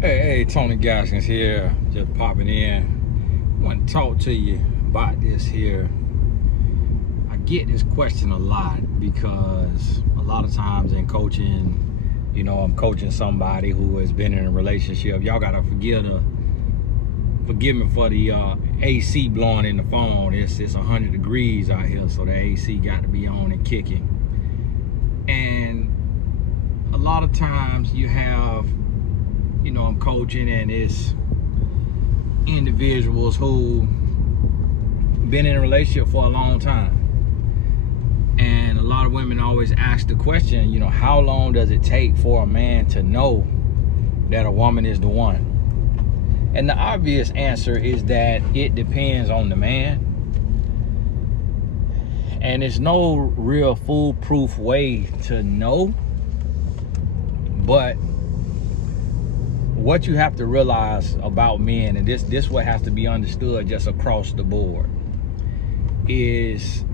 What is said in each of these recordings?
Hey, Tony Gaskins here, just popping in. I want to talk to you about this here. I get this question a lot because a lot of times in coaching, I'm coaching somebody who has been in a relationship. Y'all gotta forgive me for the AC blowing in the phone. It's 100 degrees out here, so the AC got to be on and kicking. And a lot of times you have, I'm coaching, and it's individuals who been in a relationship for a long time. And a lot of women always ask the question, how long does it take for a man to know that a woman is the one? And the obvious answer is that it depends on the man. And there's no real foolproof way to know. But what you have to realize about men, and this what has to be understood just across the board, is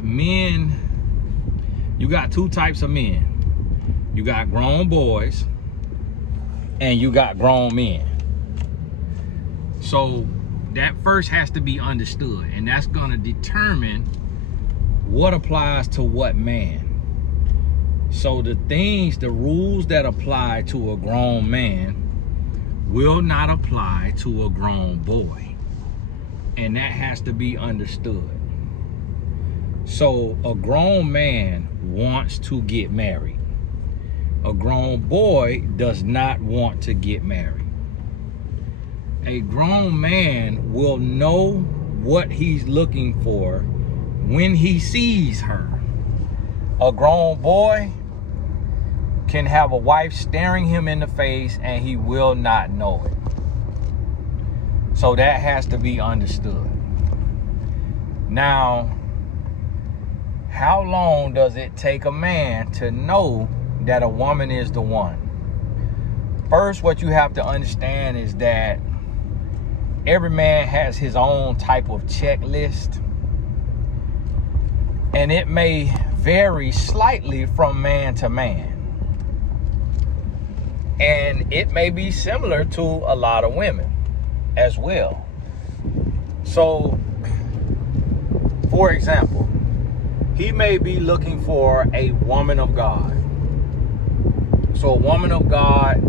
men, you got two types of men. You got grown boys and you got grown men. So that first has to be understood, and that's going to determine what applies to what man. So the rules that apply to a grown man will not apply to a grown boy. And that has to be understood. So a grown man wants to get married. A grown boy does not want to get married. A grown man will know what he's looking for when he sees her. A grown boy can have a wife staring him in the face and he will not know it. So that has to be understood. Now, how long does it take a man to know that a woman is the one? First, what you have to understand is that every man has his own type of checklist, and it may vary slightly from man to man. And it may be similar to a lot of women as well. So, for example, he may be looking for a woman of God. So a woman of God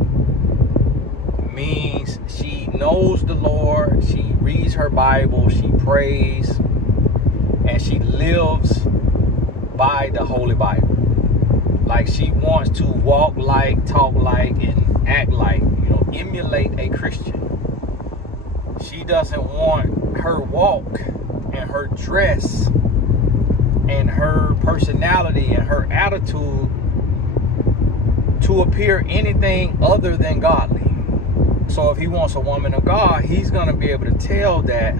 means she knows the Lord, she reads her Bible, she prays, and she lives by the Holy Bible. Like, she wants to walk like, talk like, and act like, emulate a Christian. She doesn't want her walk and her dress and her personality and her attitude to appear anything other than godly. So if he wants a woman of God, he's going to be able to tell that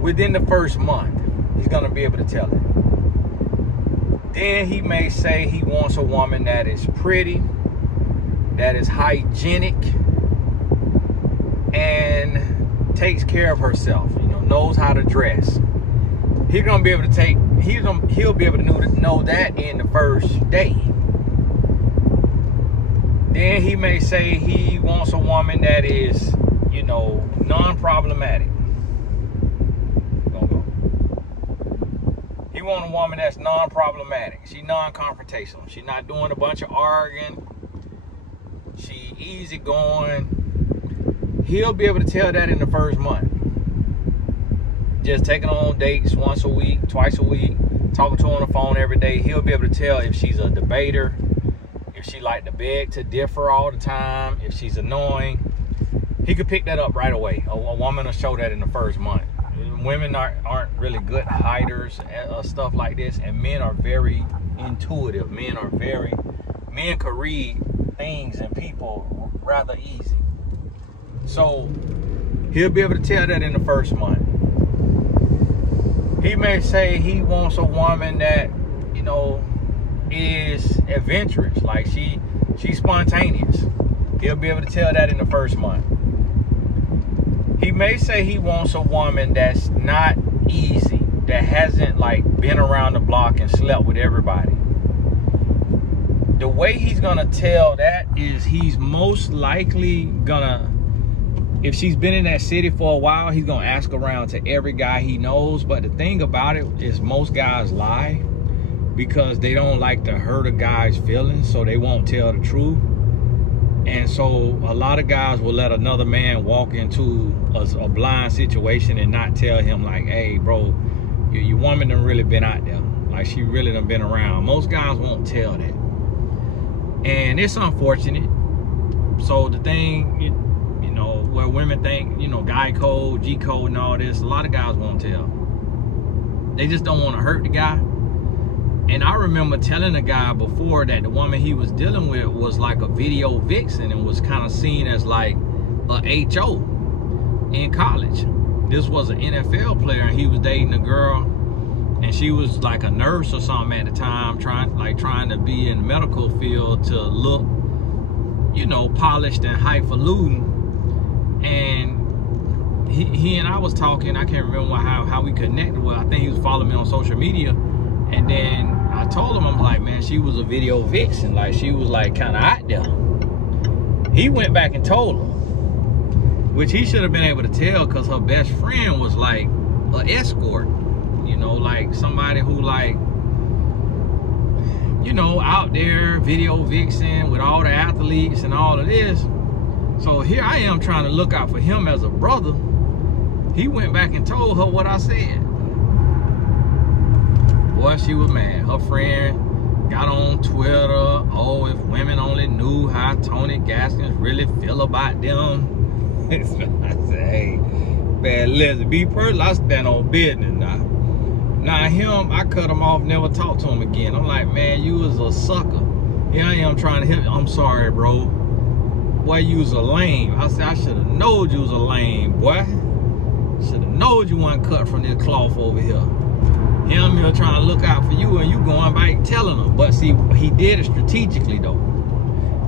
within the first month. He's going to be able to tell it. Then he may say he wants a woman that is pretty, that is hygienic, and takes care of herself, knows how to dress. He's gonna be able to he'll be able to know that in the first day. Then he may say he wants a woman that is, non-problematic. He wants a woman that's non-problematic. She's non-confrontational. She's not doing a bunch of arguing. She easygoing. He'll be able to tell that in the first month. Just taking her on dates once a week, twice a week, talking to her on the phone every day. He'll be able to tell if she's a debater, if she like to beg to differ all the time, if she's annoying. He could pick that up right away. A woman will show that in the first month. Women aren't really good hiders of stuff like this, and men are very intuitive. Men can read things and people rather easy. So he'll be able to tell that in the first month. He may say he wants a woman that, is adventurous, like she's spontaneous. He'll be able to tell that in the first month. He may say he wants a woman that's not easy, that hasn't been around the block and slept with everybody. the way he's gonna tell that is he's most likely gonna, if she's been in that city for a while, he's gonna ask around to every guy he knows. But the thing about it is most guys lie because they don't like to hurt a guy's feelings, so they won't tell the truth. And so a lot of guys will let another man walk into a blind situation and not tell him, like, hey, bro, your woman done really been out there. Like, she really done been around. Most guys won't tell that. And it's unfortunate. So the thing, you know, where women think, you know, guy code, G code and all this, a lot of guys won't tell. They just don't want to hurt the guy. And I remember telling a guy before that the woman he was dealing with was like a video vixen and was kind of seen as like a HO in college. This was an NFL player and he was dating a girl and she was like a nurse or something at the time, trying to be in the medical field to look, you know, polished and highfalutin. And he and I was talking. I can't remember how we connected. Well, I think he was following me on social media. And then I told him, I'm like, man, she was a video vixen. Like, she was like kind of out there. He went back and told her, which he should have been able to tell because her best friend was like an escort. You know, like somebody who, like, you know, out there, video vixen with all the athletes and all of this. So here I am trying to look out for him as a brother. He went back and told her what I said. Boy, she was mad. Her friend got on Twitter, oh, if women only knew how Tony Gaskins really feel about them. I said, hey, man, listen, be personal, I stand on business now. Now him, I cut him off, never talked to him again. I'm like, man, you was a sucker. Here I am trying to help you. I'm sorry, bro. Boy, you was a lame. I said, I should have known you was a lame, boy. Should have known you wasn't cut from this cloth over here. Him here trying to look out for you and you going back telling him. But see, he did it strategically though.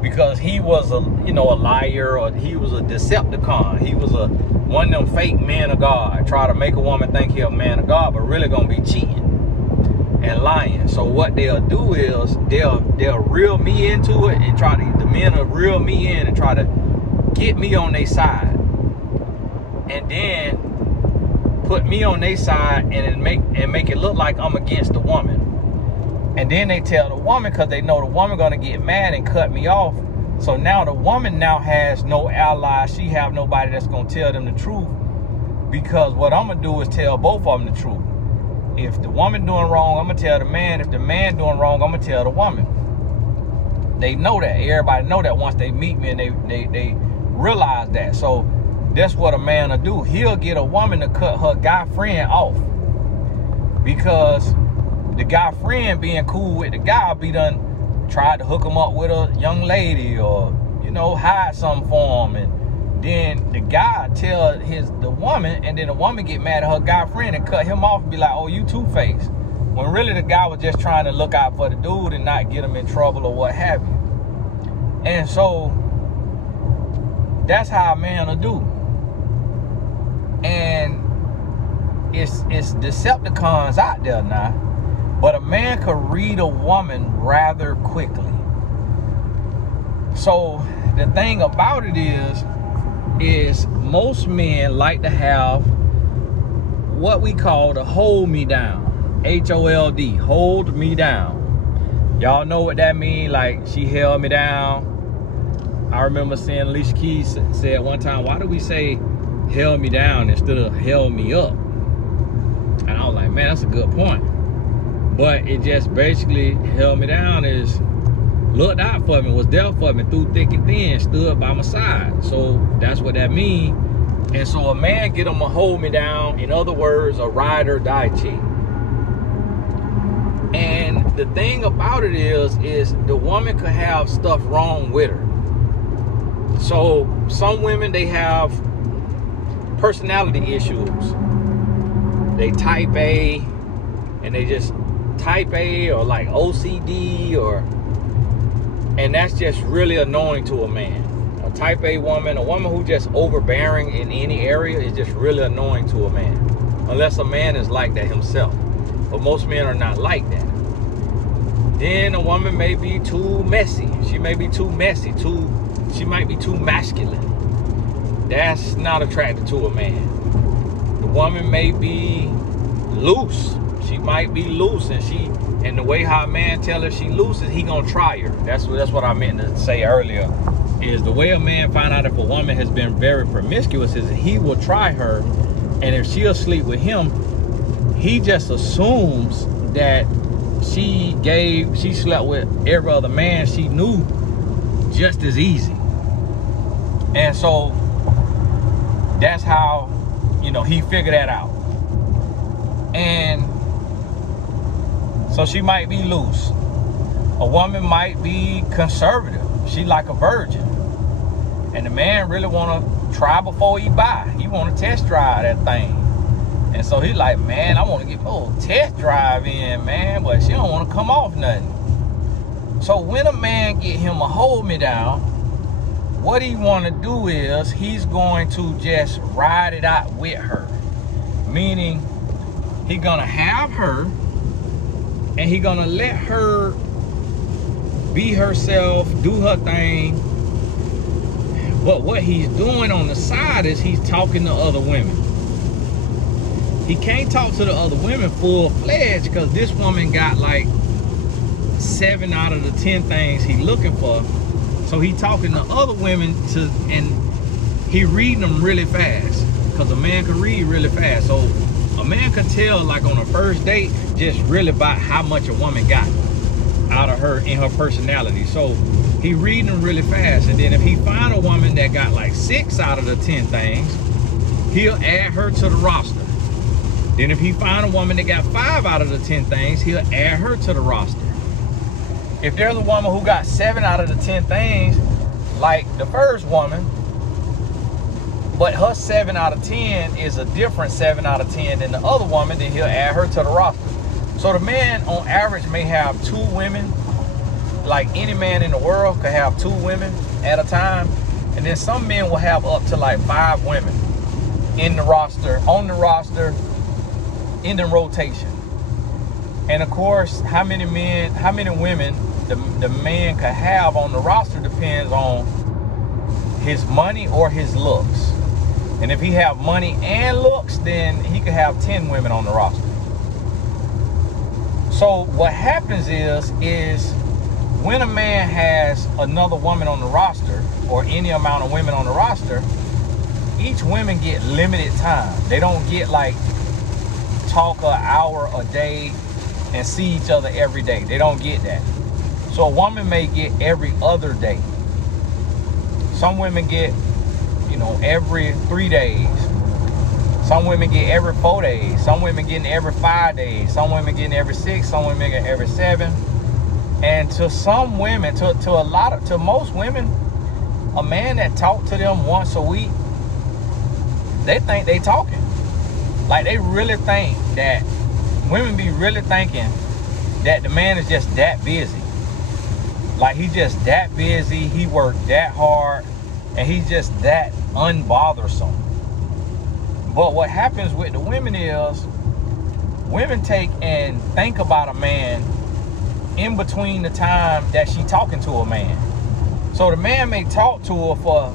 Because he was a, you know, a liar, or he was a Decepticon. He was one of them fake men of God. Try to make a woman think he's a man of God, but really gonna be cheating and lying. So what they'll do is they'll reel me into it and try to, the men will reel me in and try to get me on their side. And then put me on their side and make it look like I'm against the woman. And then they tell the woman, because they know the woman gonna get mad and cut me off. So now the woman now has no ally. She have nobody that's gonna tell them the truth. Because what I'm gonna do is tell both of them the truth. If the woman doing wrong, I'm gonna tell the man. If the man doing wrong, I'm gonna tell the woman. They know that. Everybody know that once they meet me and they realize that. So that's what a man will do. He'll get a woman to cut her guy friend off. Because the guy friend being cool with the guy be done tried to hook him up with a young lady, or, you know, hide something for him. And then the guy tell the woman, and then the woman get mad at her guy friend and cut him off and be like, oh, you two-faced. When really the guy was just trying to look out for the dude and not get him in trouble or what have you. And so that's how a man will do. And it's Decepticons out there now, but a man could read a woman rather quickly. So the thing about it is most men like to have what we call the hold me down. H-O-L-D, hold me down. Y'all know what that means? Like, she held me down. I remember seeing Alicia Keys said one time, why do we say held me down instead of held me up? And I was like, man, that's a good point. But it just basically held me down is looked out for me, was there for me through thick and thin, stood by my side. So that's what that means. And so a man get him to hold me down. In other words, a ride or die chick. And the thing about it is the woman could have stuff wrong with her. So some women, they have personality issues. They type A, and they just type A, or like OCD, and that's just really annoying to a man. A type A woman, a woman who just overbearing in any area, is just really annoying to a man. Unless a man is like that himself. But most men are not like that. Then a woman may be too messy. She may be too messy. She might be too masculine. That's not attractive to a man. The woman may be loose. She might be loose, and the way how a man tell her she loose is he gonna try her. That's what I meant to say earlier. Is the way a man find out if a woman has been very promiscuous is he will try her, and if she'll sleep with him, he just assumes that she slept with every other man she knew just as easy. And so that's how, he figured that out. And so she might be loose. A woman might be conservative. She like a virgin. And the man really want to try before he buy. He want to test drive that thing. And so he like, man, I want to get a little test drive in, man, but she don't want to come off nothing. So when a man get him a hold me down, what he want to do is he's going to just ride it out with her. Meaning he gonna have her and he gonna let her be herself, do her thing. But what he's doing on the side is he's talking to other women. He can't talk to the other women full-fledged because this woman got like 7 out of the 10 things he looking for. So he talking to other women and he reading them really fast because a man can read really fast. So a man could tell like on a first date just really about how much a woman got out of her in her personality. So he reading them really fast, and then if he find a woman that got like 6 out of the 10 things, he'll add her to the roster. Then if he find a woman that got 5 out of the 10 things, he'll add her to the roster. If there's a woman who got 7 out of the 10 things, like the first woman, but her 7 out of 10 is a different 7 out of 10 than the other woman, then he'll add her to the roster. So the man on average may have 2 women. Like any man in the world could have 2 women at a time. And then some men will have up to like 5 women in the roster, on the roster, in the rotation. And of course, how many women the man could have on the roster depends on his money or his looks. And if he have money and looks, then he could have 10 women on the roster. So what happens is when a man has another woman on the roster or any amount of women on the roster, each woman get limited time. They don't get like talk an hour a day and see each other every day. They don't get that. So a woman may get every other day. Some women get, every 3 days. Some women get every 4 days. Some women getting every 5 days. Some women getting every 6. Some women get every 7. And to some women, to most women, a man that talk to them once a week, they think they talking. Like they really think that, women be really thinking that the man is just that busy. Like he's just that busy, he worked that hard, and he's just that unbothersome. But what happens with the women is, women take and think about a man in between the time that she talking to a man. So the man may talk to her for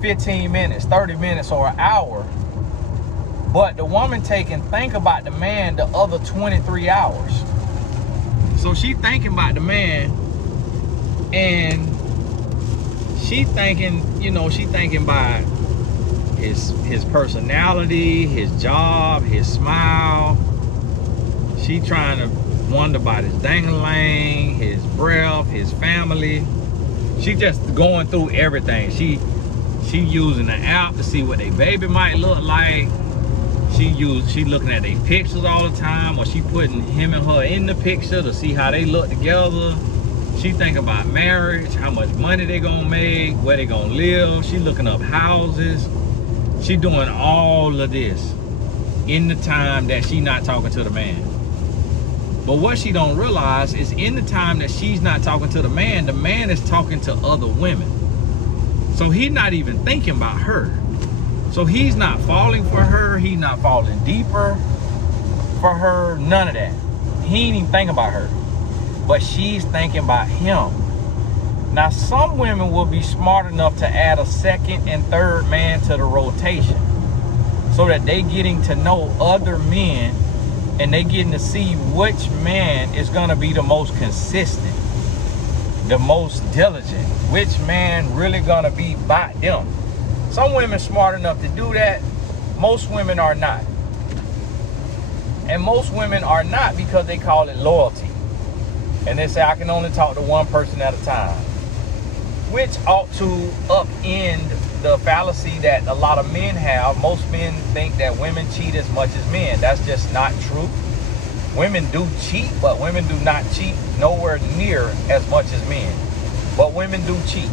15 minutes, 30 minutes, or an hour, but the woman take and think about the man the other 23 hours. So she thinking about the man, and she thinking, she thinking about his personality, his job, his smile. She trying to wonder about his dang-a-lang, his breath, his family. She just going through everything. She using the app to see what their baby might look like. She looking at their pictures all the time, or she putting him and her in the picture to see how they look together. She think about marriage, how much money they gonna make, where they gonna live. She looking up houses. She doing all of this in the time that she not talking to the man. But what she don't realize is in the time that she's not talking to the man is talking to other women. So he's not even thinking about her. So he's not falling for her. He's not falling deeper for her. None of that. He ain't even thinking about her. but she's thinking about him. Now, some women will be smart enough to add a second and third man to the rotation so that they getting to know other men and they getting to see which man is going to be the most consistent, the most diligent, which man really going to be by them. Some women smart enough to do that. Most women are not. And most women are not because they call it loyalty. And they say, I can only talk to one person at a time. Which ought to upend the fallacy that a lot of men have. Most men think that women cheat as much as men. That's just not true. Women do cheat, but women do not cheat nowhere near as much as men. But women do cheat.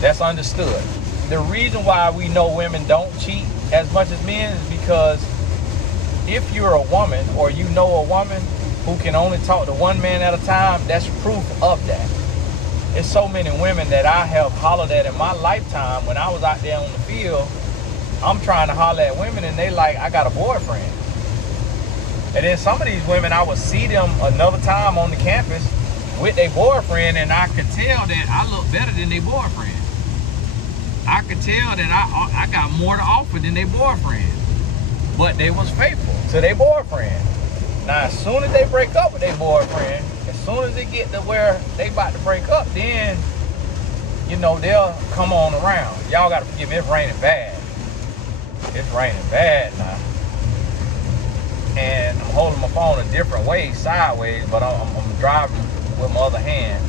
That's understood. The reason why we know women don't cheat as much as men is because if you're a woman or you know a woman who can only talk to one man at a time, that's proof of that. There's so many women that I have hollered at in my lifetime when I was out there on the field. I'm trying to holler at women and they like, I got a boyfriend. And then some of these women, I would see them another time on the campus with their boyfriend, and I could tell that I look better than their boyfriend. I could tell that I got more to offer than their boyfriend. But they was faithful to their boyfriend. Now, as soon as they break up with their boyfriend, as soon as they get to where they about to break up, then, you know, they'll come on around. Y'all got to forgive me, it's raining bad. It's raining bad now. And I'm holding my phone a different way, sideways, but I'm driving with my other hand.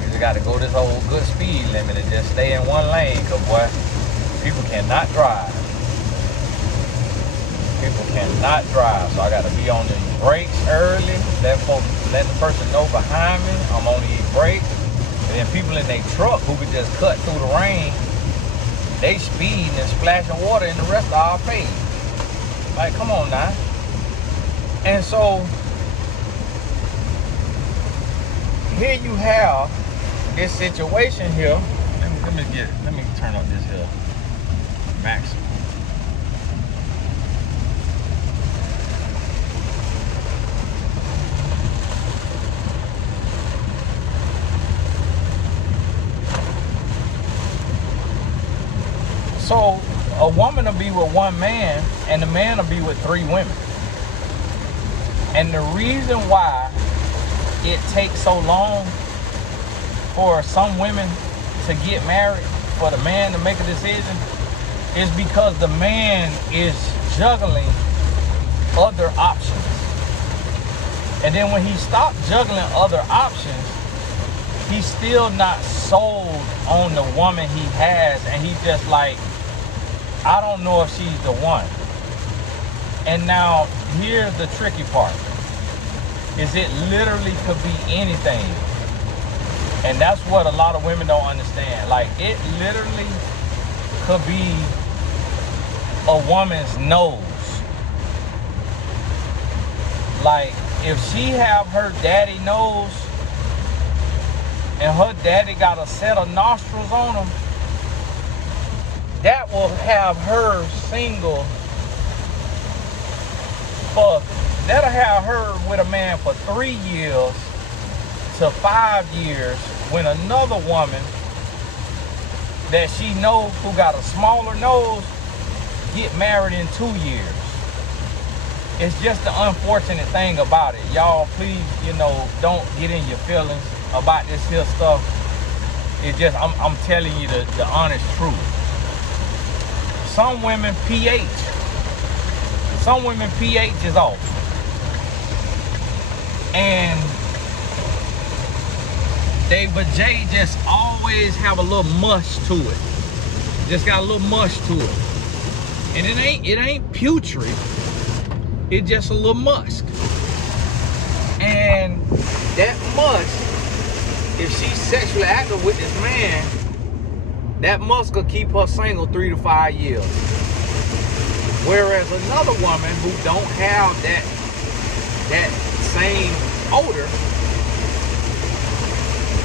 We just got to go this whole good speed limit and just stay in one lane, because, boy, people cannot drive. People cannot drive, so I got to be on the brakes early, let the person know behind me I'm on these brakes. And then people in their truck who could just cut through the rain, they speeding and splashing water in the rest of our face. Like, come on now. And so here you have this situation here. Let me turn up this here max. So a woman will be with one man and the man will be with three women. And the reason why it takes so long for some women to get married, for the man to make a decision, is because the man is juggling other options. And then when he stops juggling other options, he's still not sold on the woman he has, and he's just like, I don't know if she's the one. And now, here's the tricky part, is it literally could be anything. And that's what a lot of women don't understand. Like, it literally could be a woman's nose. Like, if she have her daddy nose and her daddy got a set of nostrils on him, that will have her single that'll have her with a man for 3 years to 5 years, when another woman that she knows who got a smaller nose get married in 2 years. It's just the unfortunate thing about it. Y'all, please, don't get in your feelings about this here stuff. It's just, I'm telling you the honest truth. Some women pH is off. And they vajay just always have a little mush to it. Just got a little mush to it. And it ain't putrid. It's just a little musk. And that musk, if she's sexually active with this man, that musk will keep her single 3 to 5 years. Whereas another woman who don't have that same odor,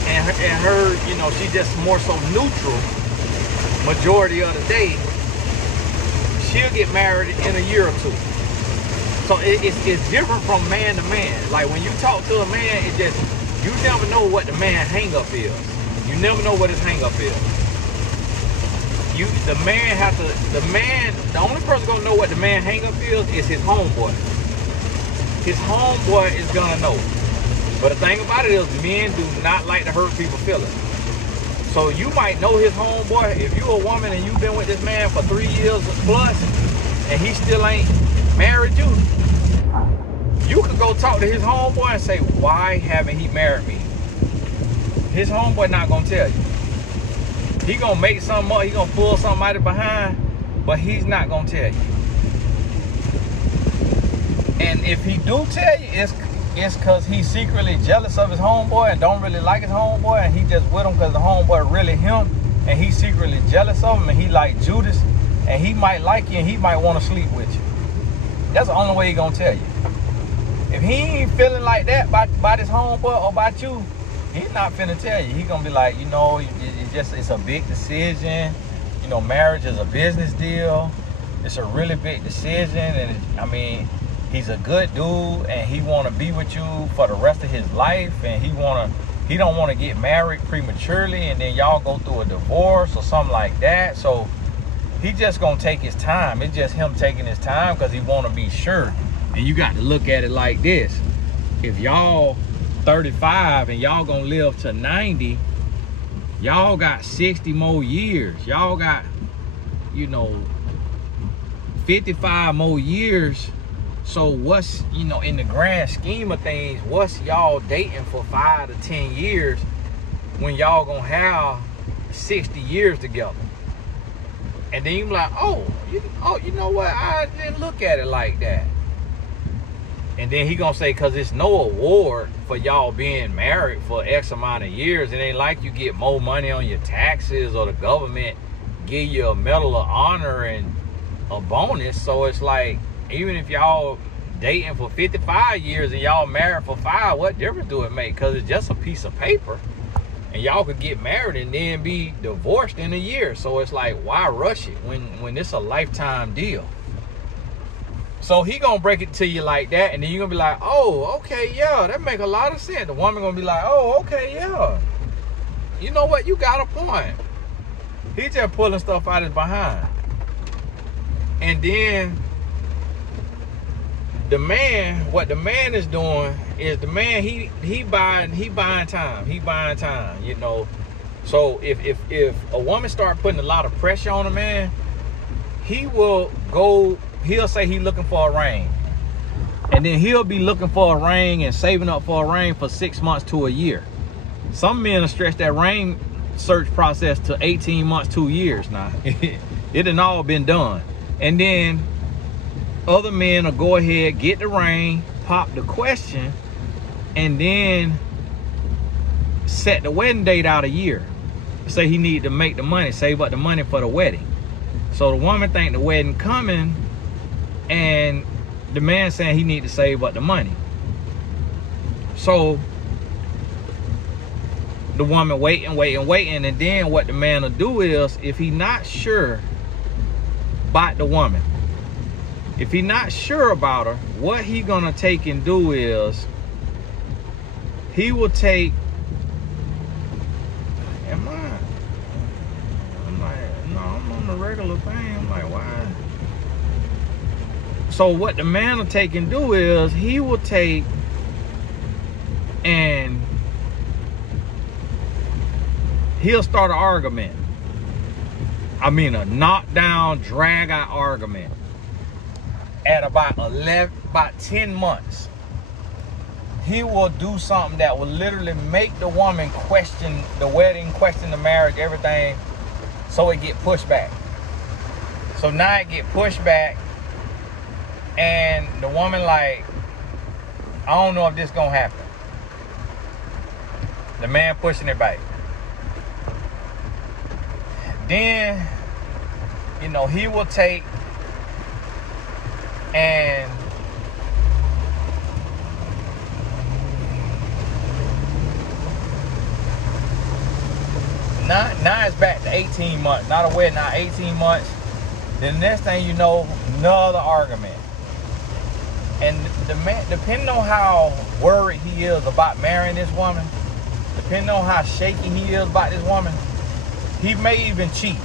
and her, she's just more so neutral majority of the day, she'll get married in a year or two. So it's different from man to man. Like when you talk to a man, it just, you never know what the man hang up is. You never know what his hang up is. The only person gonna know what the man hang up is his homeboy. His homeboy is gonna know. But the thing about it is, men do not like to hurt people's feelings. So you might know his homeboy. If you're a woman and you've been with this man for 3 years plus, and he still ain't married you, you could go talk to his homeboy and say, why haven't he married me? His homeboy not gonna tell you. He gonna make something up, he gonna pull somebody behind, but he's not gonna tell you. And if he do tell you, it's because he's secretly jealous of his homeboy and don't really like his homeboy, and he just with him because the homeboy really him, and he's secretly jealous of him, and he like Judas, and he might like you and he might want to sleep with you. That's the only way he gonna tell you. If he ain't feeling like that about his homeboy or about you, he's not finna tell you. He gonna be like, you know, it's a big decision. You know, marriage is a business deal. It's a really big decision, and I mean, he's a good dude, and he want to be with you for the rest of his life, and he don't want to get married prematurely, and then y'all go through a divorce or something like that. So he just gonna take his time. It's just him taking his time because he want to be sure. And you got to look at it like this: if y'all 35 and y'all gonna live to 90, y'all got 60 more years. Y'all got, you know, 55 more years. So what's, you know, in the grand scheme of things, what's y'all dating for 5 to 10 years when y'all gonna have 60 years together? And then you be like, oh, you know what? I didn't look at it like that. And then he gonna say, because it's no award for y'all being married for X amount of years. It ain't like you get more money on your taxes or the government give you a medal of honor and a bonus. So it's like, even if y'all dating for 55 years and y'all married for 5, what difference do it make? Because it's just a piece of paper. And y'all could get married and then be divorced in a year. So it's like, why rush it when it's a lifetime deal? So he gonna break it to you like that, and then you're gonna be like, oh, okay, yeah, that make a lot of sense. The woman gonna be like, oh, okay, yeah. You know what? You got a point. He just pulling stuff out his behind. And then the man, what the man is doing is the man, he buying time. He buying time, you know. So if a woman start putting a lot of pressure on a man, he'll say he's looking for a ring. And then he'll be looking for a ring and saving up for a ring for 6 months to a year. Some men will stretch that ring search process to 18 months, 2 years now. It done all been done. And then other men will go ahead, get the ring, pop the question, and then set the wedding date out a year. Say he need to make the money, save up the money for the wedding. So the woman think the wedding coming, and the man saying he need to save up the money. So the woman waiting, and then what the man will do is, if he not sure about the woman, if he not sure about her, what he gonna take and do is, he will take, I'm like, no, I'm on the regular thing. I'm like, why? So what the man will take and do is, he will take and he'll start an argument. I mean, a knockdown, drag out argument at about 10 months. He will do something that will literally make the woman question the wedding, question the marriage, everything, so it get pushed back. So now it get pushed back, and the woman like, I don't know if this gonna happen. The man pushing it back. Then, you know, he will take and now it's back to 18 months. Not a wedding, now 18 months. Then the next thing you know, another argument. And the man, depending on how worried he is about marrying this woman, depending on how shaky he is about this woman, he may even cheat.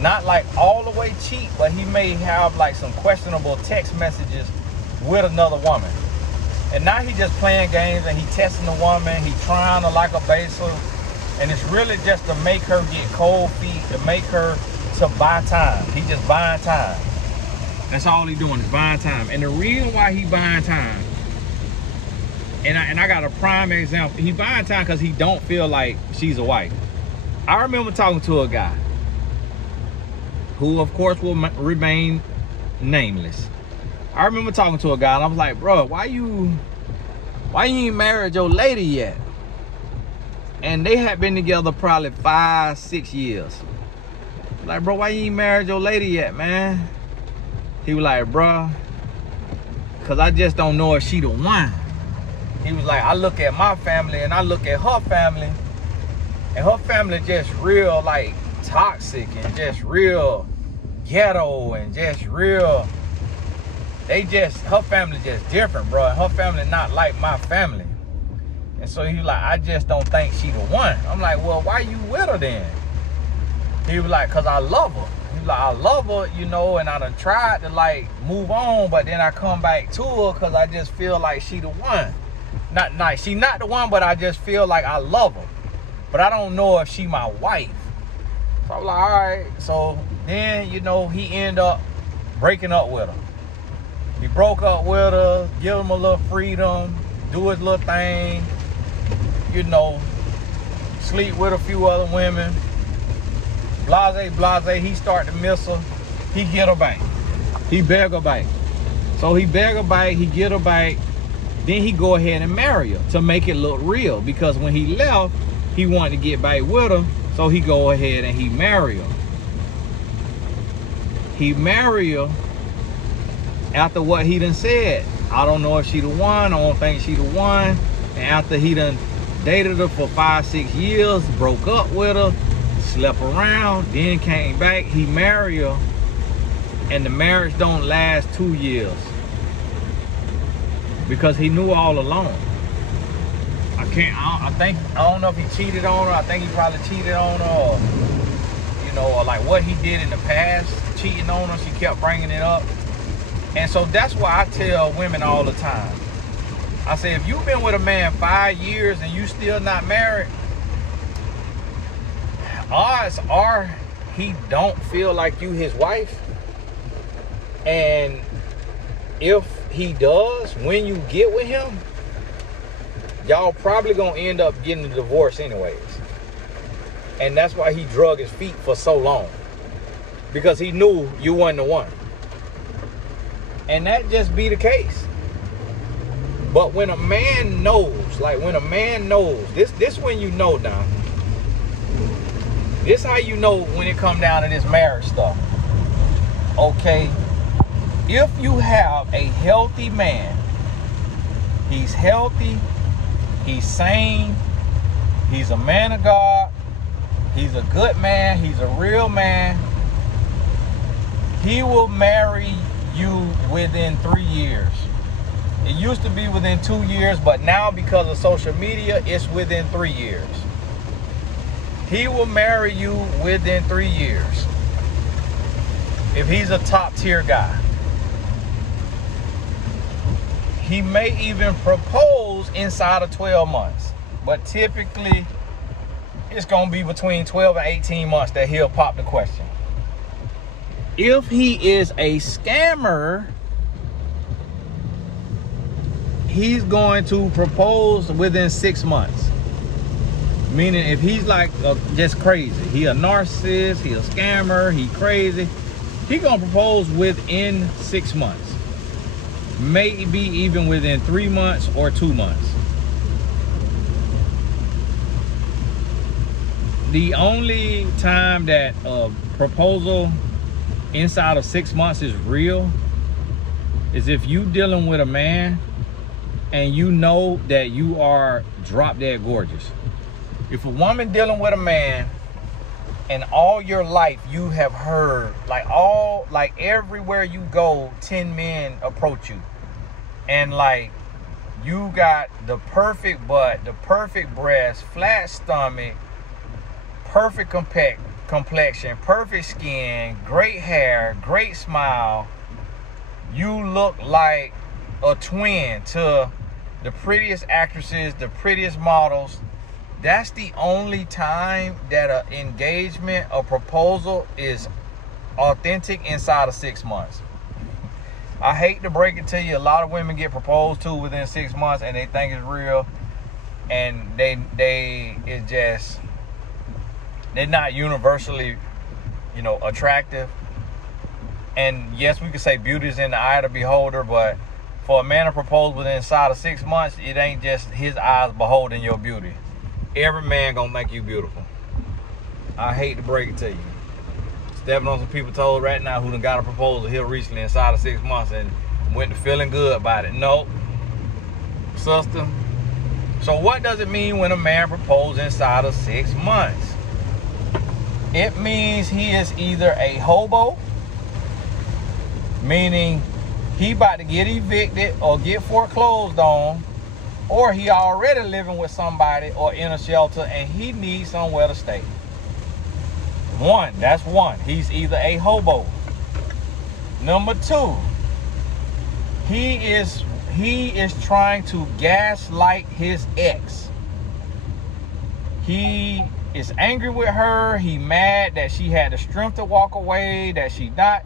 Not like all the way cheat, but he may have like some questionable text messages with another woman. And now he just playing games and he testing the woman, he trying to like a basil. And it's really just to make her get cold feet, to make her to buy time. He just buying time. That's all he doing is buying time. And the reason why he buying time, and I got a prime example, he buying time because he don't feel like she's a wife. I remember talking to a guy who of course will remain nameless. I remember talking to a guy and I was like, bro, why you ain't married your lady yet? And they had been together probably 5-6 years. Like, bro, why you ain't married your lady yet, man? He was like, bro, cause I just don't know if she the one. He was like, I look at my family and I look at her family, and her family just real like toxic and just real ghetto and just real, her family just different, bro. Her family not like my family. And so he was like, I just don't think she the one. I'm like, well, why you with her then? He was like, cause I love her. He was like, I love her, you know, and I done tried to like move on, but then I come back to her cause I just feel like she the one. She not the one, but I just feel like I love her. But I don't know if she my wife. So I was like, all right. So then, you know, he ended up breaking up with her. He broke up with her, give him a little freedom, do his little thing, you know, sleep with a few other women. Blase, he start to miss her. He get her back. He beg her back. So he beg her back, he get her back. Then he go ahead and marry her to make it look real. Because when he left, he wanted to get back with her. So he go ahead and he marry her. He marry her after what he done said. I don't know if she the one. I don't think she the one. And after he done dated her for 5-6 years, broke up with her, slept around, then came back, he married her, and the marriage don't last 2 years because he knew all along. I don't know if he cheated on her. I think he probably cheated on her, or, you know, or like what he did in the past, cheating on her. She kept bringing it up. And so that's why I tell women all the time, I say, if you've been with a man 5 years and you still not married, odds are he don't feel like you his wife. And if he does, when you get with him, y'all probably gonna end up getting a divorce anyways. And that's why he drug his feet for so long, because he knew you wasn't the one. And that just be the case. But when a man knows, like when a man knows, this when you know now. This how you know when it come down to this marriage stuff. Okay, if you have a healthy man, he's healthy, he's sane, he's a man of God, he's a good man, he's a real man, he will marry you within 3 years. It used to be within 2 years, but now because of social media, it's within 3 years. He will marry you within 3 years if he's a top tier guy. He may even propose inside of 12 months, but typically it's gonna be between 12 and 18 months that he'll pop the question. If he is a scammer, he's going to propose within 6 months. Meaning if he's like just crazy, he a narcissist, he a scammer, he crazy, he gonna propose within 6 months. Maybe even within 3 months or 2 months. The only time that a proposal inside of 6 months is real is if you dealing with a man and you know that you are drop dead gorgeous. If a woman dealing with a man and all your life you have heard, like everywhere you go, 10 men approach you. and like you got the perfect butt, the perfect breast, flat stomach, perfect complexion, perfect skin, great hair, great smile. You look like a twin to the prettiest actresses, the prettiest models. That's the only time that an engagement, a proposal is authentic inside of 6 months. I hate to break it to you, a lot of women get proposed to within 6 months and they think it's real, and they're not universally, attractive. And yes, we could say beauty is in the eye of the beholder, but for a man to propose within inside of 6 months, it ain't just his eyes beholding your beauty. Every man gonna make you beautiful. I hate to break it to you. Stepping on some people told right now who done got a proposal here recently inside of 6 months and went to feeling good about it. Nope. Sister. So what does it mean when a man proposes inside of 6 months? It means he is either a hobo, meaning he about to get evicted or get foreclosed on, or he already living with somebody or in a shelter and he needs somewhere to stay. That's one. He's either a hobo. Number 2, he is trying to gaslight his ex. He is angry with her. He mad that she had the strength to walk away, that she not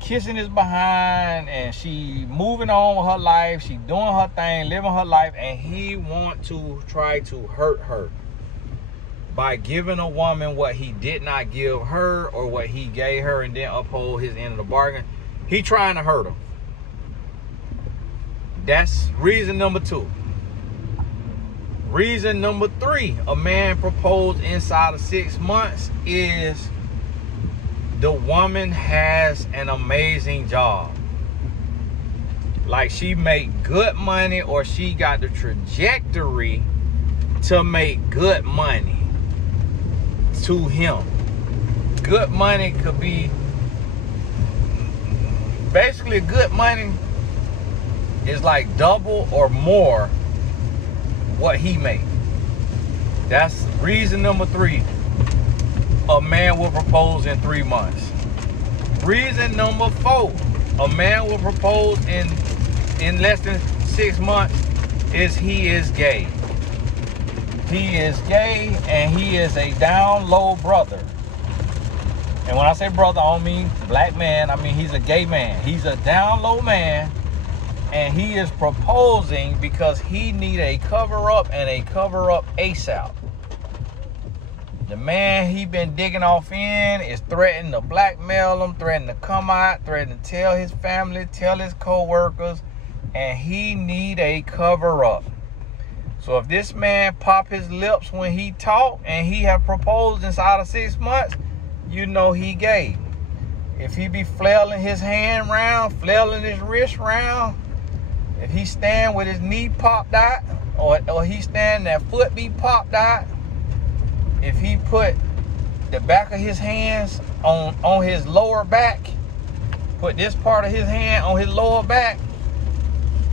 kissing his behind, and she moving on with her life. She doing her thing, living her life, and he want to try to hurt her by giving a woman what he did not give her or what he gave her and then uphold his end of the bargain. He trying to hurt her. That's reason number 2. Reason number 3, a man proposed inside of 6 months is the woman has an amazing job. Like she make good money, or she got the trajectory to make good money to him. Good money could be basically good money is like double or more what he made. That's reason number 3. A man will propose in 3 months. Reason number 4, a man will propose in less than 6 months is he is gay. He is gay and he is a down low brother. And when I say brother, I don't mean black man. I mean he's a gay man. He's a down low man, and he is proposing because he need a cover up, and a cover up ASAP. The man he been digging off in is threatening to blackmail him, threatening to come out, threatening to tell his family, tell his co-workers, and he need a cover up. So if this man pop his lips when he talk and he have proposed inside of 6 months, you know he gay. If he be flailing his hand round, flailing his wrist round, if he stand with his knee popped out, or he stand that foot be popped out, if he put the back of his hands on his lower back, put this part of his hand on his lower back,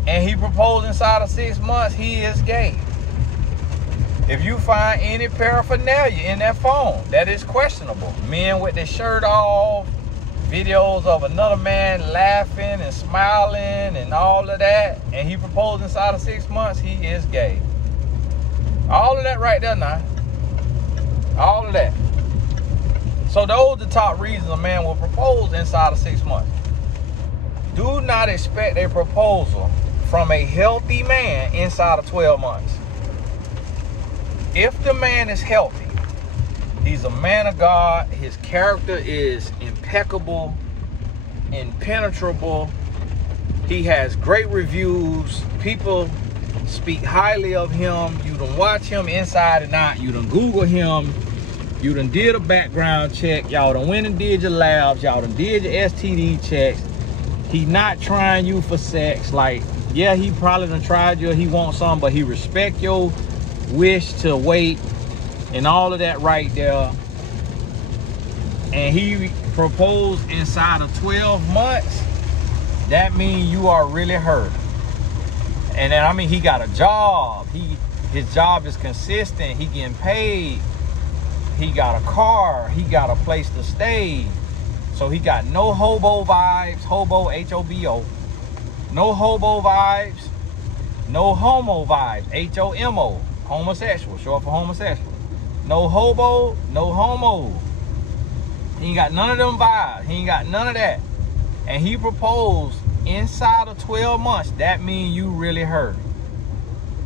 and he proposed inside of 6 months, he is gay. If you find any paraphernalia in that phone that is questionable, men with their shirt off, videos of another man laughing and smiling and all of that, and he proposed inside of 6 months, he is gay. All of that right there now. All of that. So those are the top reasons a man will propose inside of 6 months. Do not expect a proposal from a healthy man inside of 12 months. If the man is healthy, he's a man of God, his character is impeccable, impenetrable, he has great reviews, people speak highly of him, you done watch him inside and out, you done Google him, you done did a background check, y'all done went and did your labs, y'all done did your STD checks, he not trying you for sex. Like, yeah, he probably done tried you, he wants some, but he respect your wish to wait and all of that right there. And he proposed inside of 12 months. That means you are really hurt. And then, I mean, he got a job. His job is consistent. He getting paid. He got a car. He got a place to stay. So he got no hobo vibes. Hobo, H-O-B-O. No hobo vibes. No homo vibes. H-O-M-O. Homosexual. Short for homosexual. No hobo. No homo. He ain't got none of them vibes. He ain't got none of that. And he proposed inside of 12 months. That means you really hurt.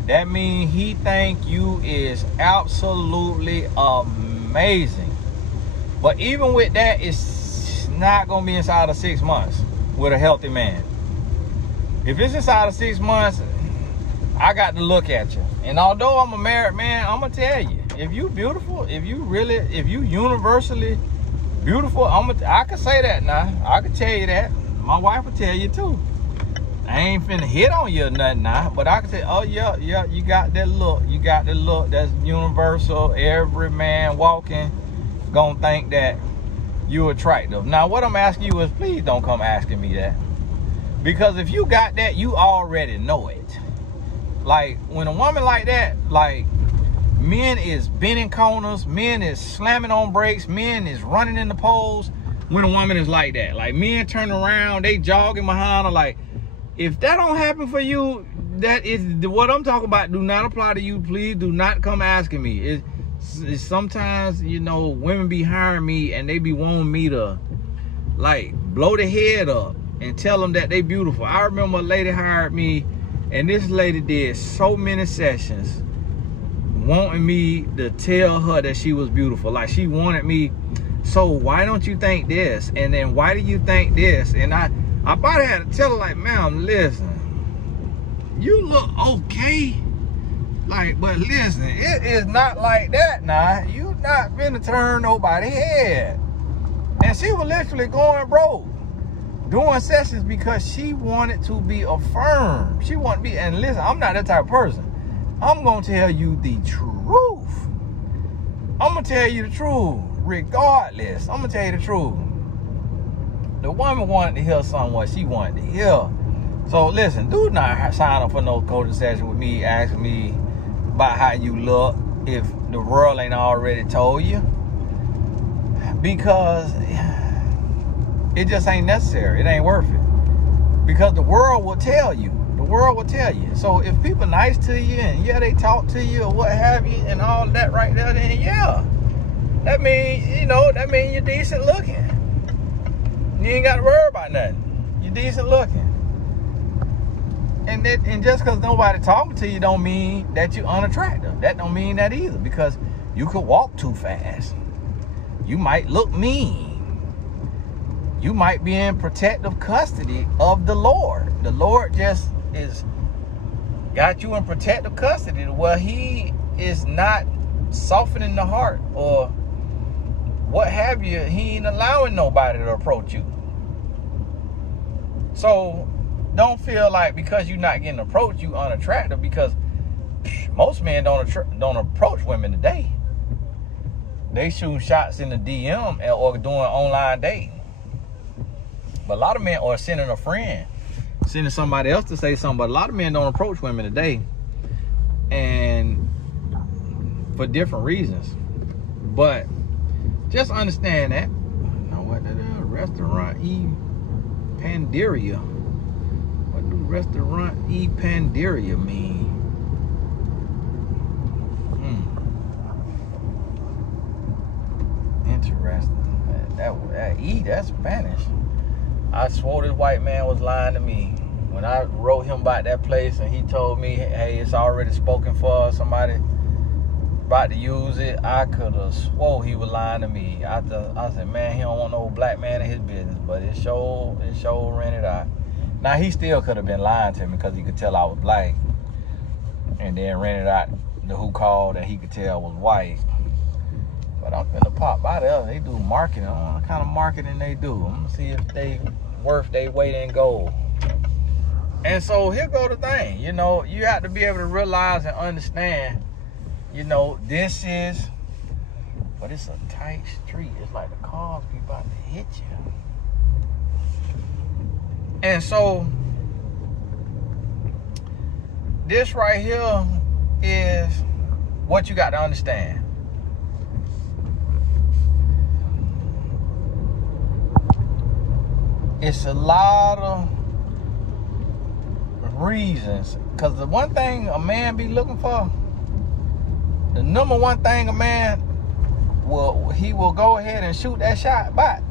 That means he think you is absolutely amazing. But even with that, it's not going to be inside of 6 months with a healthy man. If it's inside of 6 months, I got to look at you. And although I'm a married man, I'm going to tell you, if you beautiful, if you universally beautiful, I can say that now. I can tell you that. My wife will tell you too. I ain't finna hit on you or nothing now, but I can say, oh yeah, you got that look. You got the look that's universal. Every man walking gonna think that you attractive. Now what I'm asking you is, please don't come asking me that. Because if you got that, you already know it. Like, when a woman like that, like, men is bending corners, men is slamming on brakes, men is running in the poles when a woman is like that. Like, men turn around, they jogging behind her. Like, if that don't happen for you, that is what I'm talking about. Do not apply to you. Please do not come asking me. It's sometimes, you know, women be hiring me and they be wanting me to, like, blow the head up and tell them that they beautiful. I remember a lady hired me, and this lady did so many sessions wanting me to tell her that she was beautiful. Like, she wanted me, so why don't you think this? And then why do you think this? And I probably had to tell her, like, ma'am, listen, you look okay. Like, but listen, it is not like that now. You not finna turn nobody's head. And she was literally going broke, doing sessions because she wanted to be affirmed. She wanted to be, and listen, I'm not that type of person. I'm gonna tell you the truth. I'm gonna tell you the truth, regardless. I'm gonna tell you the truth. The woman wanted to hear something what she wanted to hear. So listen, do not sign up for no coaching session with me asking me about how you look if the world ain't already told you. Because it just ain't necessary. It ain't worth it. Because the world will tell you. The world will tell you. So if people nice to you and yeah, they talk to you or what have you and all that right there, then yeah. That means, you know, that means you're decent looking. You ain't got to worry about nothing. You're decent looking. And just because nobody talking to you don't mean that you're unattractive. That don't mean that either, because you could walk too fast. You might look mean. You might be in protective custody of the Lord. The Lord just got you in protective custody where he is not softening the heart or what have you. He ain't allowing nobody to approach you. So don't feel like because you're not getting approached, you unattractive, because most men don't approach women today. They shooting shots in the DM or doing online dating. But a lot of men are sending a friend, sending somebody else to say something. But a lot of men don't approach women today, and for different reasons. But just understand that. You know what that is? Restaurant E Pandaria. What do Restaurant E Pandaria mean? Interesting. That E, that's Spanish. I swore this white man was lying to me when I wrote him about that place, and he told me, hey, it's already spoken for, somebody about to use it. I could have swore he was lying to me. I said, man, he don't want no black man in his business, but it sure rented out. Now, he still could have been lying to me because he could tell I was black, and then rented out the who called that he could tell was white. But I'm finna pop by there. They do marketing. I don't know what kind of marketing they do. I'm gonna see if they worth their weight in gold. And so here go the thing. You know, you have to be able to realize and understand, you know, this is, but it's a tight street. It's like the cars be about to hit you. And so this right here is what you got to understand. It's a lot of reasons. Because the one thing a man be looking for, the number one thing a man will go ahead and shoot that shot by,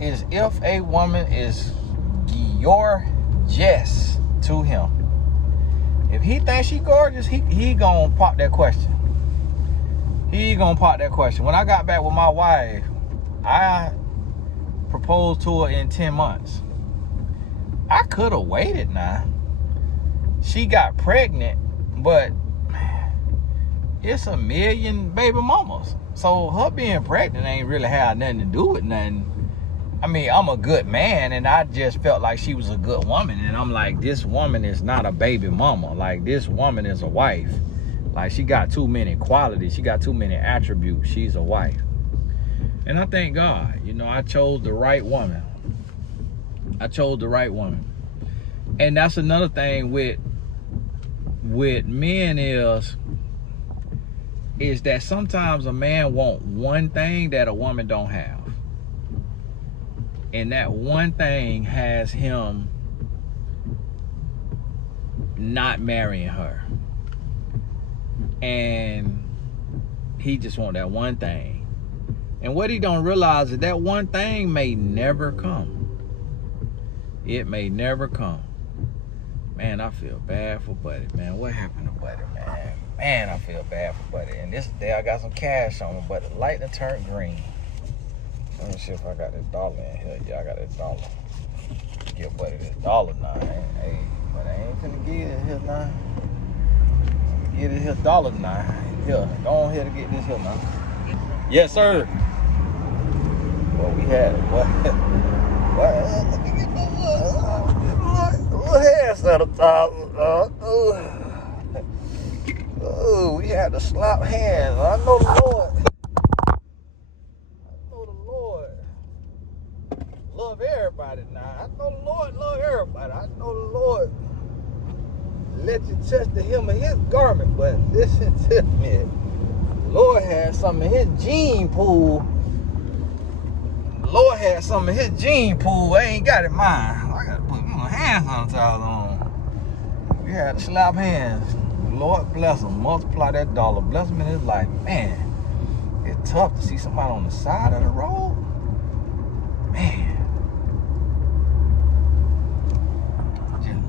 is if a woman is gorgeous to him. If he thinks she gorgeous, he gonna pop that question. He gonna pop that question. When I got back with my wife, I proposed to her in 10 months. I could have waited now. She got pregnant, but it's a million baby mamas. So her being pregnant ain't really had nothing to do with nothing. I mean, I'm a good man, and I just felt like she was a good woman. And I'm like, this woman is not a baby mama. Like, this woman is a wife. Like, she got too many qualities. She got too many attributes. She's a wife. And I thank God, you know, I chose the right woman. I chose the right woman. And that's another thing with men is that sometimes a man want one thing that a woman don't have. And that one thing has him not marrying her. And he just want that one thing. And what he don't realize is that one thing may never come. It may never come. Man, I feel bad for Buddy, man. What happened to Buddy, man? Man, I feel bad for Buddy. And this day I got some cash on me, but the light done turned green. Let me see if I got this dollar in here. Yeah, I got this dollar. Give Buddy this dollar now. Hey, but I ain't finna give it here now. Get this here dollar now. Here, go on here to get this here now. Yes, sir. Well, we had it. What? Let me get my little hands at the top. Oh, we had to slap hands. I know the Lord. Love everybody now. I know the Lord love everybody. I know the Lord let you touch the hem of his garment, but listen to me. The Lord had something in his gene pool. The Lord had something in his gene pool. I ain't got it mine. I gotta put my hand sanitizer on. We had to slap hands. The Lord bless him. Multiply that dollar. Bless him in his life. Man, it's tough to see somebody on the side of the road. Man.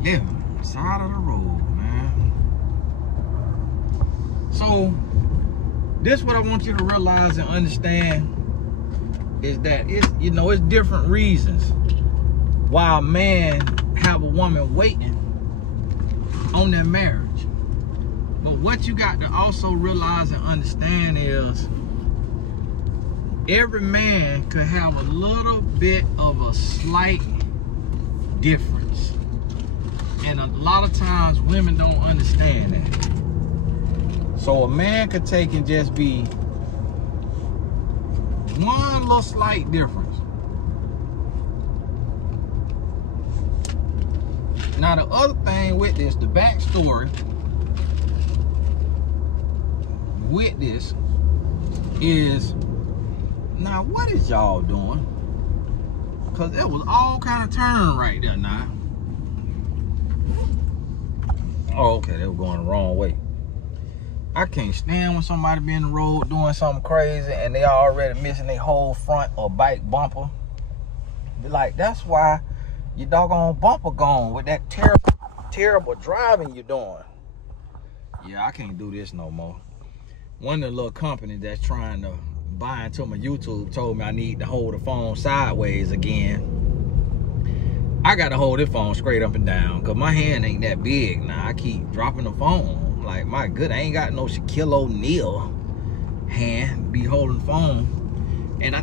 Living on the side of the road, man. So, this what I want you to realize and understand is that it's different reasons why a man have a woman waiting on their marriage. But what you got to also realize and understand is every man could have a little bit of a slight difference. And a lot of times women don't understand that. So a man could take and just be one little slight difference. Now the other thing with this, the backstory with this is, now what is y'all doing? Because that was all kind of turn right there now. Oh, okay, they were going the wrong way. I can't stand when somebody be in the road doing something crazy and they already missing their whole front or bike bumper. Be like, that's why your doggone bumper gone with that terrible driving you're doing. Yeah, I can't do this no more. One of the little companies that's trying to buy into my YouTube told me I need to hold the phone sideways again. I gotta hold this phone straight up and down because my hand ain't that big now. I keep dropping the phone. Like, my good, I ain't got no Shaquille O'Neal hand be holding the phone. And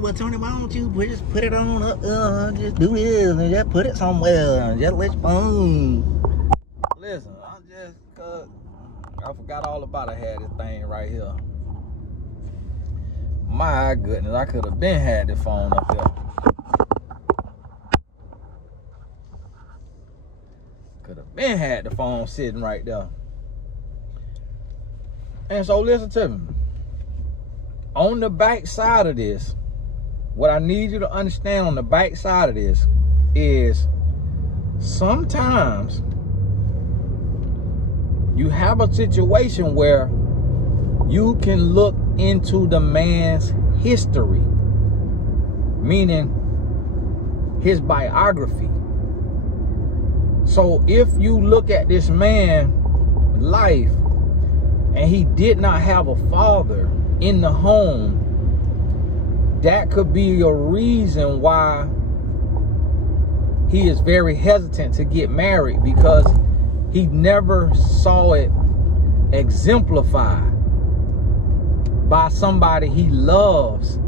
well, Tony, why don't you just put it on up, just do this and just put it somewhere. Just let your phone. Listen, I forgot all about I had this thing right here. My goodness, I could have been had this phone up here. Could have been had the phone sitting right there. And so listen to me. On the back side of this, what I need you to understand on the back side of this is sometimes you have a situation where you can look into the man's history, meaning his biography. So if you look at this man's life and he did not have a father in the home, that could be a reason why he is very hesitant to get married, because he never saw it exemplified by somebody he loves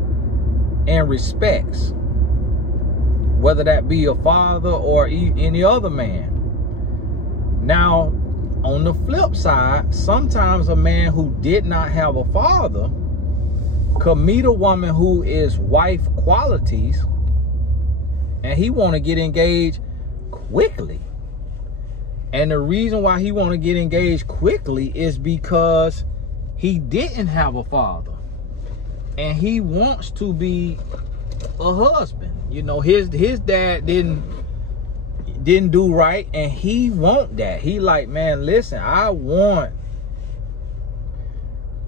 and respects, whether that be a father or any other man. Now, on the flip side, sometimes a man who did not have a father could meet a woman who is wife qualities, and he want to get engaged quickly. And the reason why he want to get engaged quickly is because he didn't have a father, and he wants to be a husband. You know, his dad didn't do right, and he want that. He like, man, listen, I want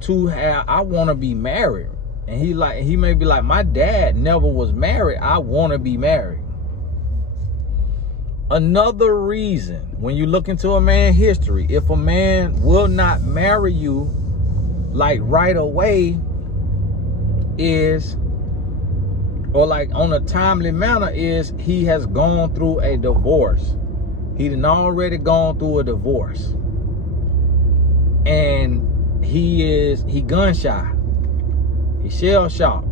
to be married. And he may be like, my dad never was married, I want to be married. Another reason, when you look into a man's history, if a man will not marry you like right away, is, or like on a timely manner, is he has gone through a divorce. He done already gone through a divorce, and he gun shy, he's shell shocked,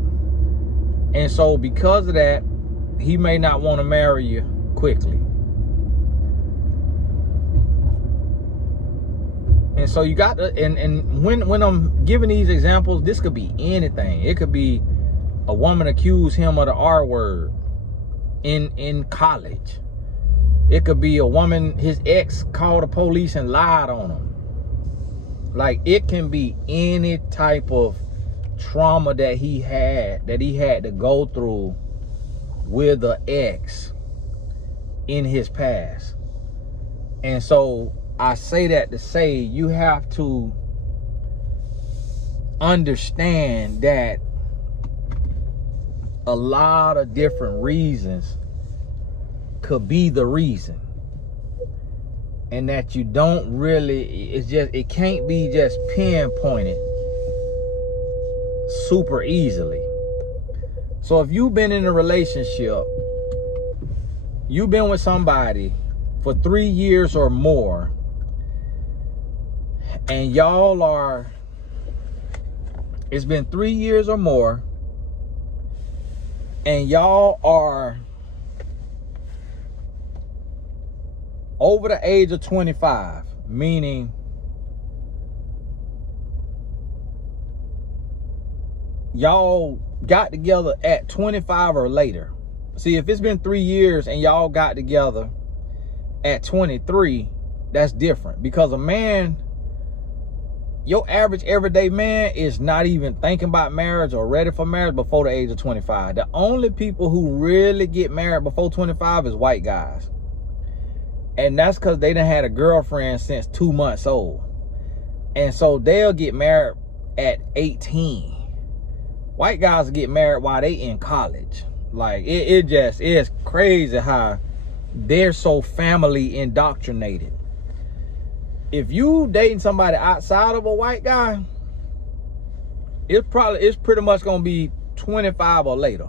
and so because of that, he may not want to marry you quickly. And so you got to, and when I'm giving these examples, this could be anything. It could be a woman accused him of the R word in college. It could be a woman, his ex called the police and lied on him. Like, it can be any type of trauma that he had to go through with an ex in his past. And so I say that to say, you have to understand that a lot of different reasons could be the reason, and that you don't really, it can't be just pinpointed super easily. So if you've been in a relationship, you've been with somebody for 3 years or more, and it's been 3 years or more, and y'all are over the age of 25, meaning y'all got together at 25 or later. See, if it's been 3 years and y'all got together at 23, that's different, because a man, your average everyday man, is not even thinking about marriage or ready for marriage before the age of 25. The only people who really get married before 25 is white guys. And that's because they done had a girlfriend since 2 months old. And so they'll get married at 18. White guys get married while they in college. Like, it's crazy how they're so family indoctrinated. If you dating somebody outside of a white guy, it's pretty much gonna be 25 or later.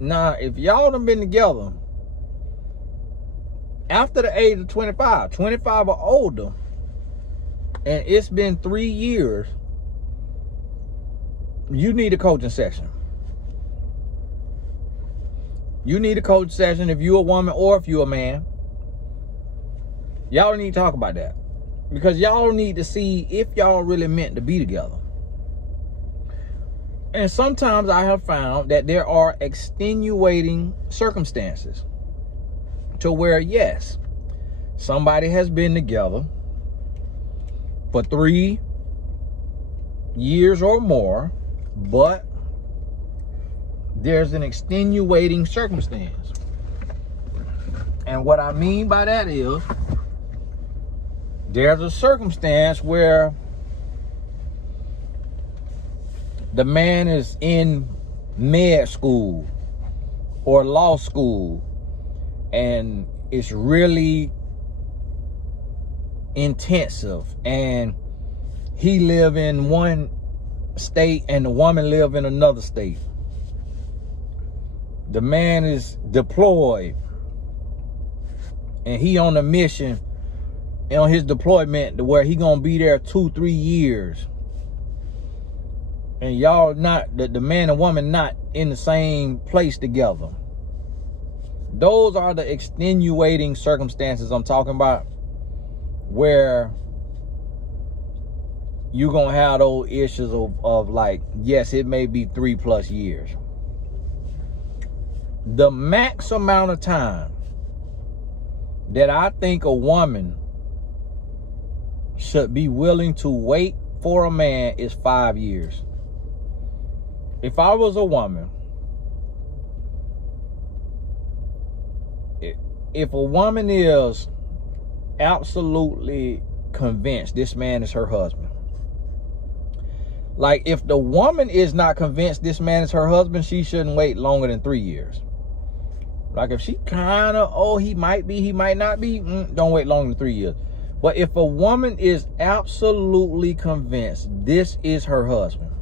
Now, if y'all done been together after the age of 25 or older, and it's been 3 years, you need a coaching session. You need a coaching session if you're a woman or if you're a man. Y'all need to talk about that, because y'all need to see if y'all really meant to be together. And sometimes I have found that there are extenuating circumstances to where, yes, somebody has been together for 3 years or more, but there's an extenuating circumstance. And what I mean by that is, there's a circumstance where the man is in med school or law school, and it's really intensive, and he live in one state and the woman live in another state. The man is deployed and he on a mission on his deployment to where he gonna be there 2-3 years, and y'all not, the man and woman not in the same place together. Those are the extenuating circumstances I'm talking about, where you're gonna have those issues of like, yes, it may be 3+ years. The max amount of time that I think a woman should be willing to wait for a man is 5 years. If I was a woman, if a woman is absolutely convinced this man is her husband, like if the woman is not convinced this man is her husband, she shouldn't wait longer than 3 years. Like if she kind of, oh, he might be, he might not be, don't wait longer than 3 years. But if a woman is absolutely convinced this is her husband,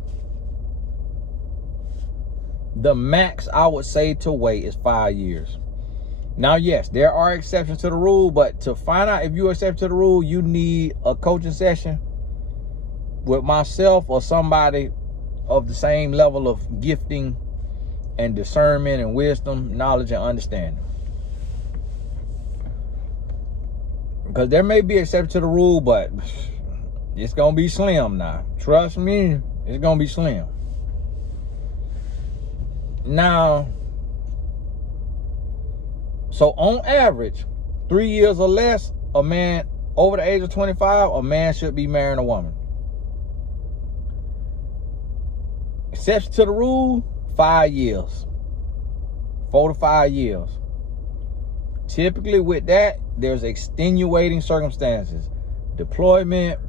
the max I would say to wait is 5 years. Now, yes, there are exceptions to the rule, but to find out if you're exception to the rule, you need a coaching session with myself or somebody of the same level of gifting and discernment and wisdom, knowledge and understanding. Because there may be exception to the rule, but it's going to be slim now. Trust me, it's going to be slim. Now, so on average, 3 years or less, a man over the age of 25, a man should be marrying a woman. Exception to the rule, 5 years. 4 to 5 years. Typically with that, there's extenuating circumstances. Deployment,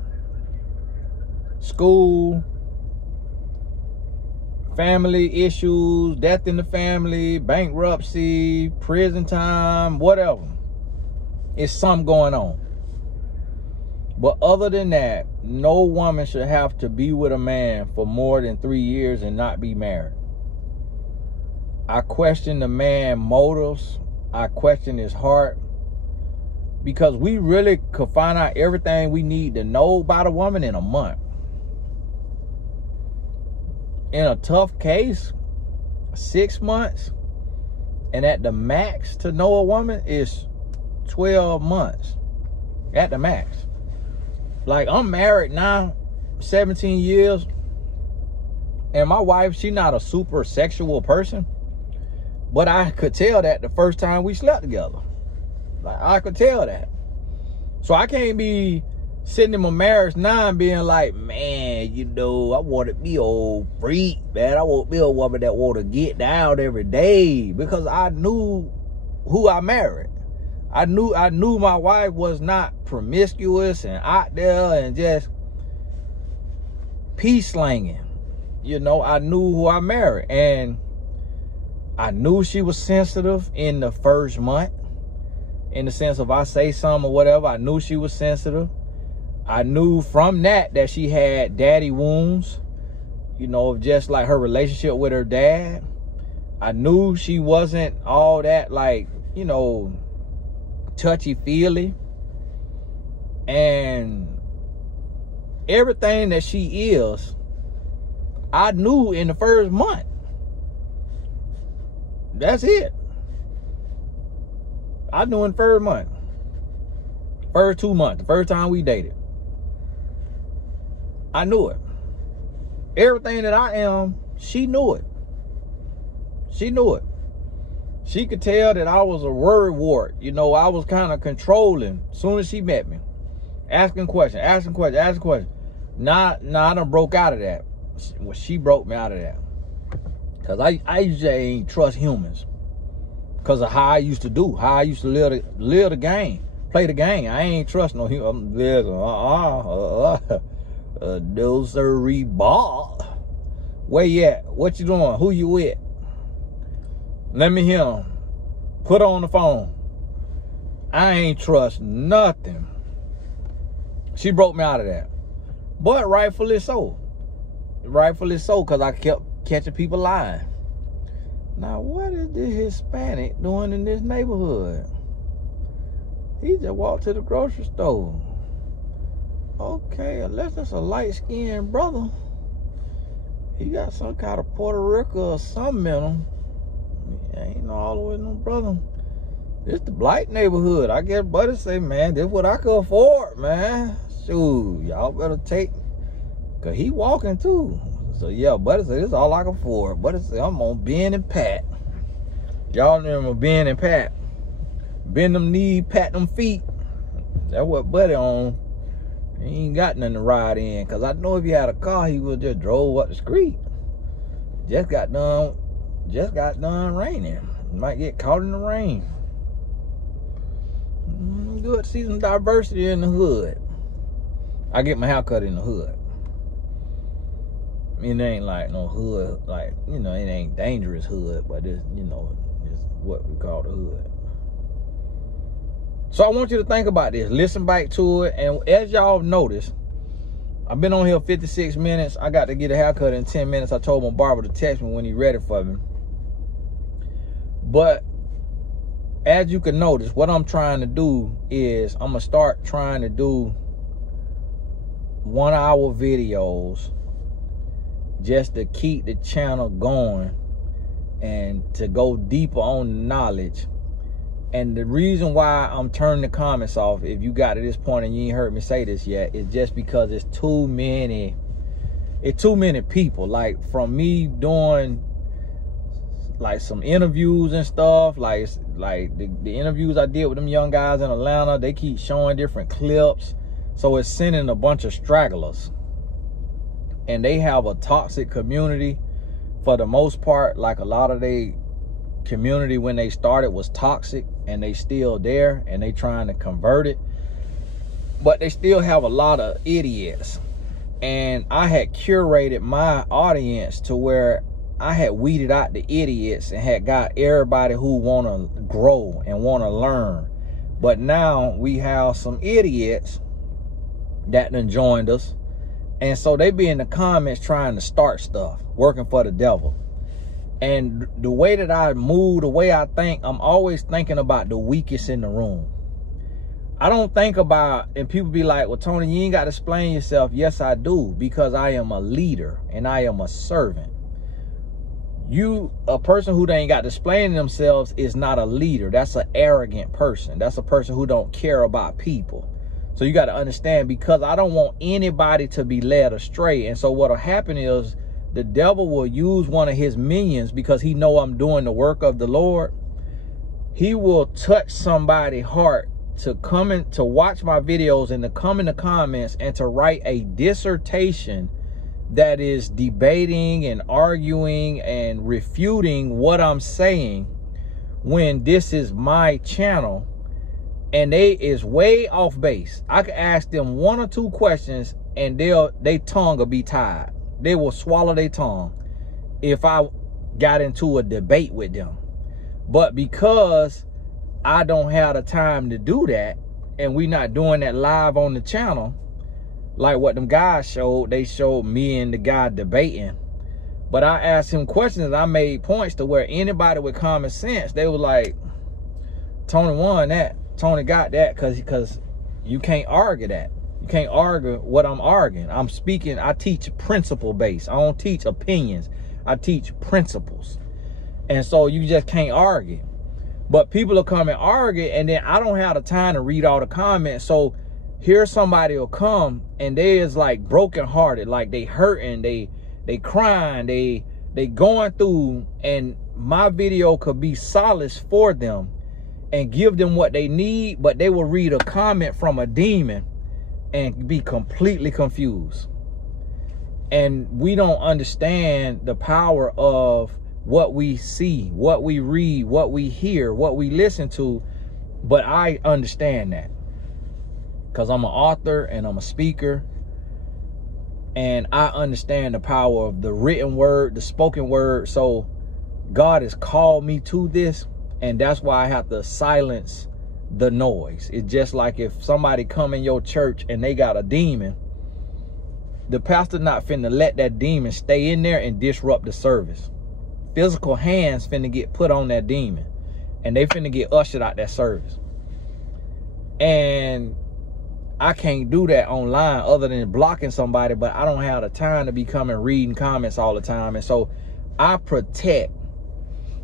school, family issues, death in the family, bankruptcy, prison time, whatever. It's something going on. But other than that, no woman should have to be with a man for more than 3 years and not be married. I question the man's motives. I question his heart. Because we really could find out everything we need to know about a woman in a month. In a tough case, 6 months. And at the max to know a woman is 12 months. At the max. Like, I'm married now 17 years. And my wife, she's not a super sexual person. But I could tell that the first time we slept together. Like, I could tell that. So I can't be sitting in my marriage now and being like, man, you know, I want to be old freak, man. I want to be a woman that want to get down every day. Because I knew who I married. I knew my wife was not promiscuous and out there and just peace slanging. You know, I knew who I married. And I knew she was sensitive in the first month. In the sense of I say something or whatever, I knew she was sensitive. I knew from that she had daddy wounds. You know, just like her relationship with her dad. I knew she wasn't all that, like, you know, touchy-feely. And everything that she is, I knew in the first month. That's it. I knew in the first month. First 2 months. The first time we dated. I knew it. Everything that I am, she knew it. She knew it. She could tell that I was a worrywart. You know, I was kind of controlling as soon as she met me. Asking questions. Nah, I done broke out of that. Well, she broke me out of that. Because I usually ain't trust humans. Because of how I used to do. How I used to live the game. Play the game. I ain't trust no human. No sirree, ball. Where you at? What you doing? Who you with? Let me hear him. Put her on the phone. I ain't trust nothing. She broke me out of that. But rightfully so. Rightfully so, because I kept catching people lying. Now, what is this Hispanic doing in this neighborhood? He just walked to the grocery store. Okay, unless it's a light-skinned brother. He got some kind of Puerto Rico or something in him. Ain't no all the way no brother. It's the Blight neighborhood. I guess buddy say, man, this is what I could afford, man. Shoot, y'all better take, cause he walking too. So yeah, buddy say this is all I can afford. Buddy say I'm on Ben and Pat. Y'all remember Ben and Pat? Bend them knees, pat them feet. That's what buddy on. He ain't got nothing to ride in. Cause I know if he had a car, he would just drove up the street. Just got done raining. Might get caught in the rain. Good to see some diversity in the hood. I get my hair cut in the hood. It ain't like no hood, like, you know, it ain't dangerous hood, but it's, you know, it's what we call the hood. So I want you to think about this. Listen back to it. And as y'all notice, I've been on here 56 minutes. I got to get a haircut in 10 minutes. I told my barber to text me when he ready for me. But as you can notice, what I'm trying to do is I'm going to start trying to do 1 hour videos just to keep the channel going and to go deeper on the knowledge. And the reason why I'm turning the comments off, if you got to this point and you ain't heard me say this yet, is just because it's too many people. Like from me doing like some interviews and stuff, like the interviews I did with them young guys in Atlanta, they keep showing different clips. So it's sending a bunch of stragglers. And they have a toxic community for the most part. Like a lot of they community when they started was toxic, and they still there, and they trying to convert it, but they still have a lot of idiots. And I had curated my audience to where I had weeded out the idiots and had got everybody who want to grow and want to learn. But now we have some idiots that done joined us, and so they be in the comments trying to start stuff, working for the devil. And the way that I move, the way I think, I'm always thinking about the weakest in the room. I don't think about, and people be like, well, Tony, you ain't got to explain yourself. Yes, I do, because I am a leader and I am a servant. A person who ain't got to explain themselves is not a leader. That's an arrogant person. That's a person who don't care about people. So you got to understand, because I don't want anybody to be led astray. And so what'll happen is, the devil will use one of his minions, because he know I'm doing the work of the Lord. He will touch somebody's heart to come in, to watch my videos and to come in the comments and to write a dissertation that is debating and arguing and refuting what I'm saying, when this is my channel and they is way off base. I could ask them 1 or 2 questions and their tongue will be tied. They will swallow their tongue if I got into a debate with them. But because I don't have the time to do that, and we not doing that live on the channel, like what them guys showed, they showed me and the guy debating. But I asked him questions and I made points to where anybody with common sense, they were like, Tony won that. Tony got that, because you can't argue that. You can't argue what I'm arguing. I'm speaking, I teach principle based. I don't teach opinions. I teach principles. And so you just can't argue. But people will come and argue, and then I don't have the time to read all the comments. So here somebody will come and they is like brokenhearted, like they hurting, they crying, they They going through, and my video could be solace for them and give them what they need, but they will read a comment from a demon and be completely confused. And we don't understand the power of what we see, what we read, what we hear, what we listen to. But I understand that because I'm an author and I'm a speaker, and I understand the power of the written word, the spoken word. So God has called me to this, and that's why I have to silence the noise. It's just like if somebody come in your church and they got a demon, the pastor not finna let that demon stay in there and disrupt the service. Physical hands finna get put on that demon, and they finna get ushered out that service. And I can't do that online other than blocking somebody, but I don't have the time to be coming reading comments all the time. And so I protect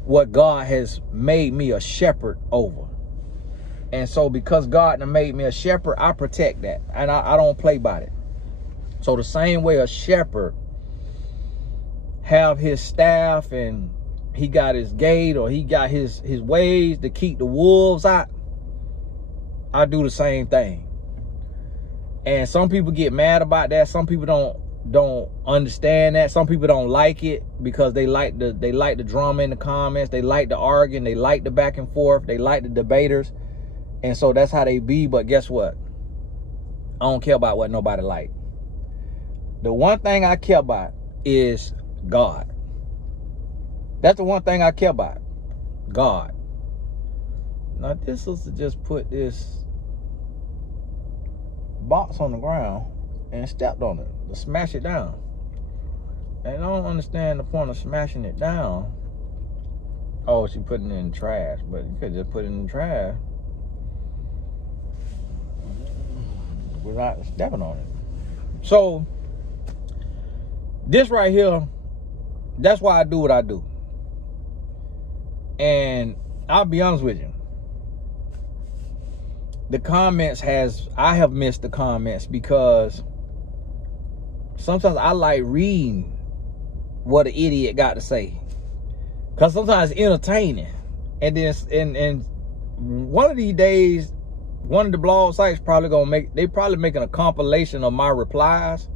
what God has made me a shepherd over. And so because God made me a shepherd, I protect that, and I don't play by it. So the same way a shepherd have his staff and he got his gate, or he got his ways to keep the wolves out, I do the same thing. And some people get mad about that. Some people don't understand that. Some people don't like it because they like the drama in the comments. They like the arguing. They like the back and forth. They like the debaters. And so that's how they be. But guess what? I don't care about what nobody like. The one thing I care about is God. That's the one thing I care about. God. Now this sister just put this box on the ground and stepped on it to smash it down. And I don't understand the point of smashing it down. Oh, she putting it in the trash, but you could just put it in the trash without stepping on it. So this right here, that's why I do what I do. And I'll be honest with you, the comments I have missed the comments because sometimes I like reading what an idiot got to say, because sometimes it's entertaining. And then and one of these days, one of the blog sites probably making a compilation of my replies,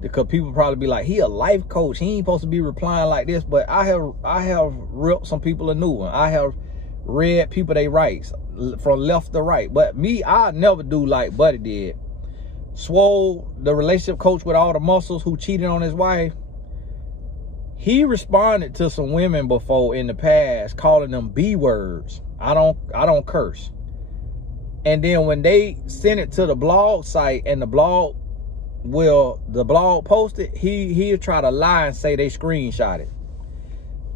because people probably be like, he a life coach, he ain't supposed to be replying like this. But I have ripped some people a new one. I have read people they writes from left to right. But me, I never do like Buddy did. Swole, the relationship coach with all the muscles who cheated on his wife, he responded to some women before in the past, calling them B words. I don't curse. And then when they sent it to the blog site and the blog posted, he'll try to lie and say they screenshot it.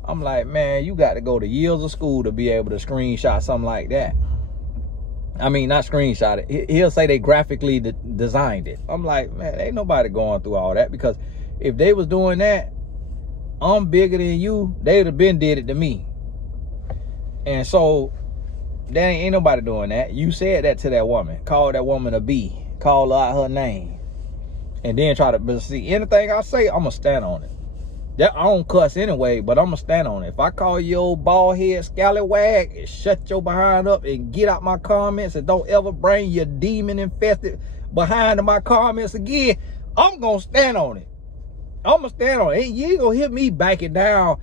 I'm like, man, you got to go to years of school to be able to screenshot something like that. I mean, not screenshot it. He'll say they graphically designed it. I'm like, man, ain't nobody going through all that, because if they was doing that, I'm bigger than you, they would have been did it to me. And so there ain't nobody doing that. You said that to that woman, called that woman a B, called her out her name, and then try to, but see, anything I say, I'm gonna stand on it. I don't cuss anyway, but I'm gonna stand on it. If I call you old bald head scallywag, shut your behind up and get out my comments, and don't ever bring your demon infested behind in my comments again, I'm gonna stand on it. I'm gonna stand on it. You ain't gonna hear me backing down.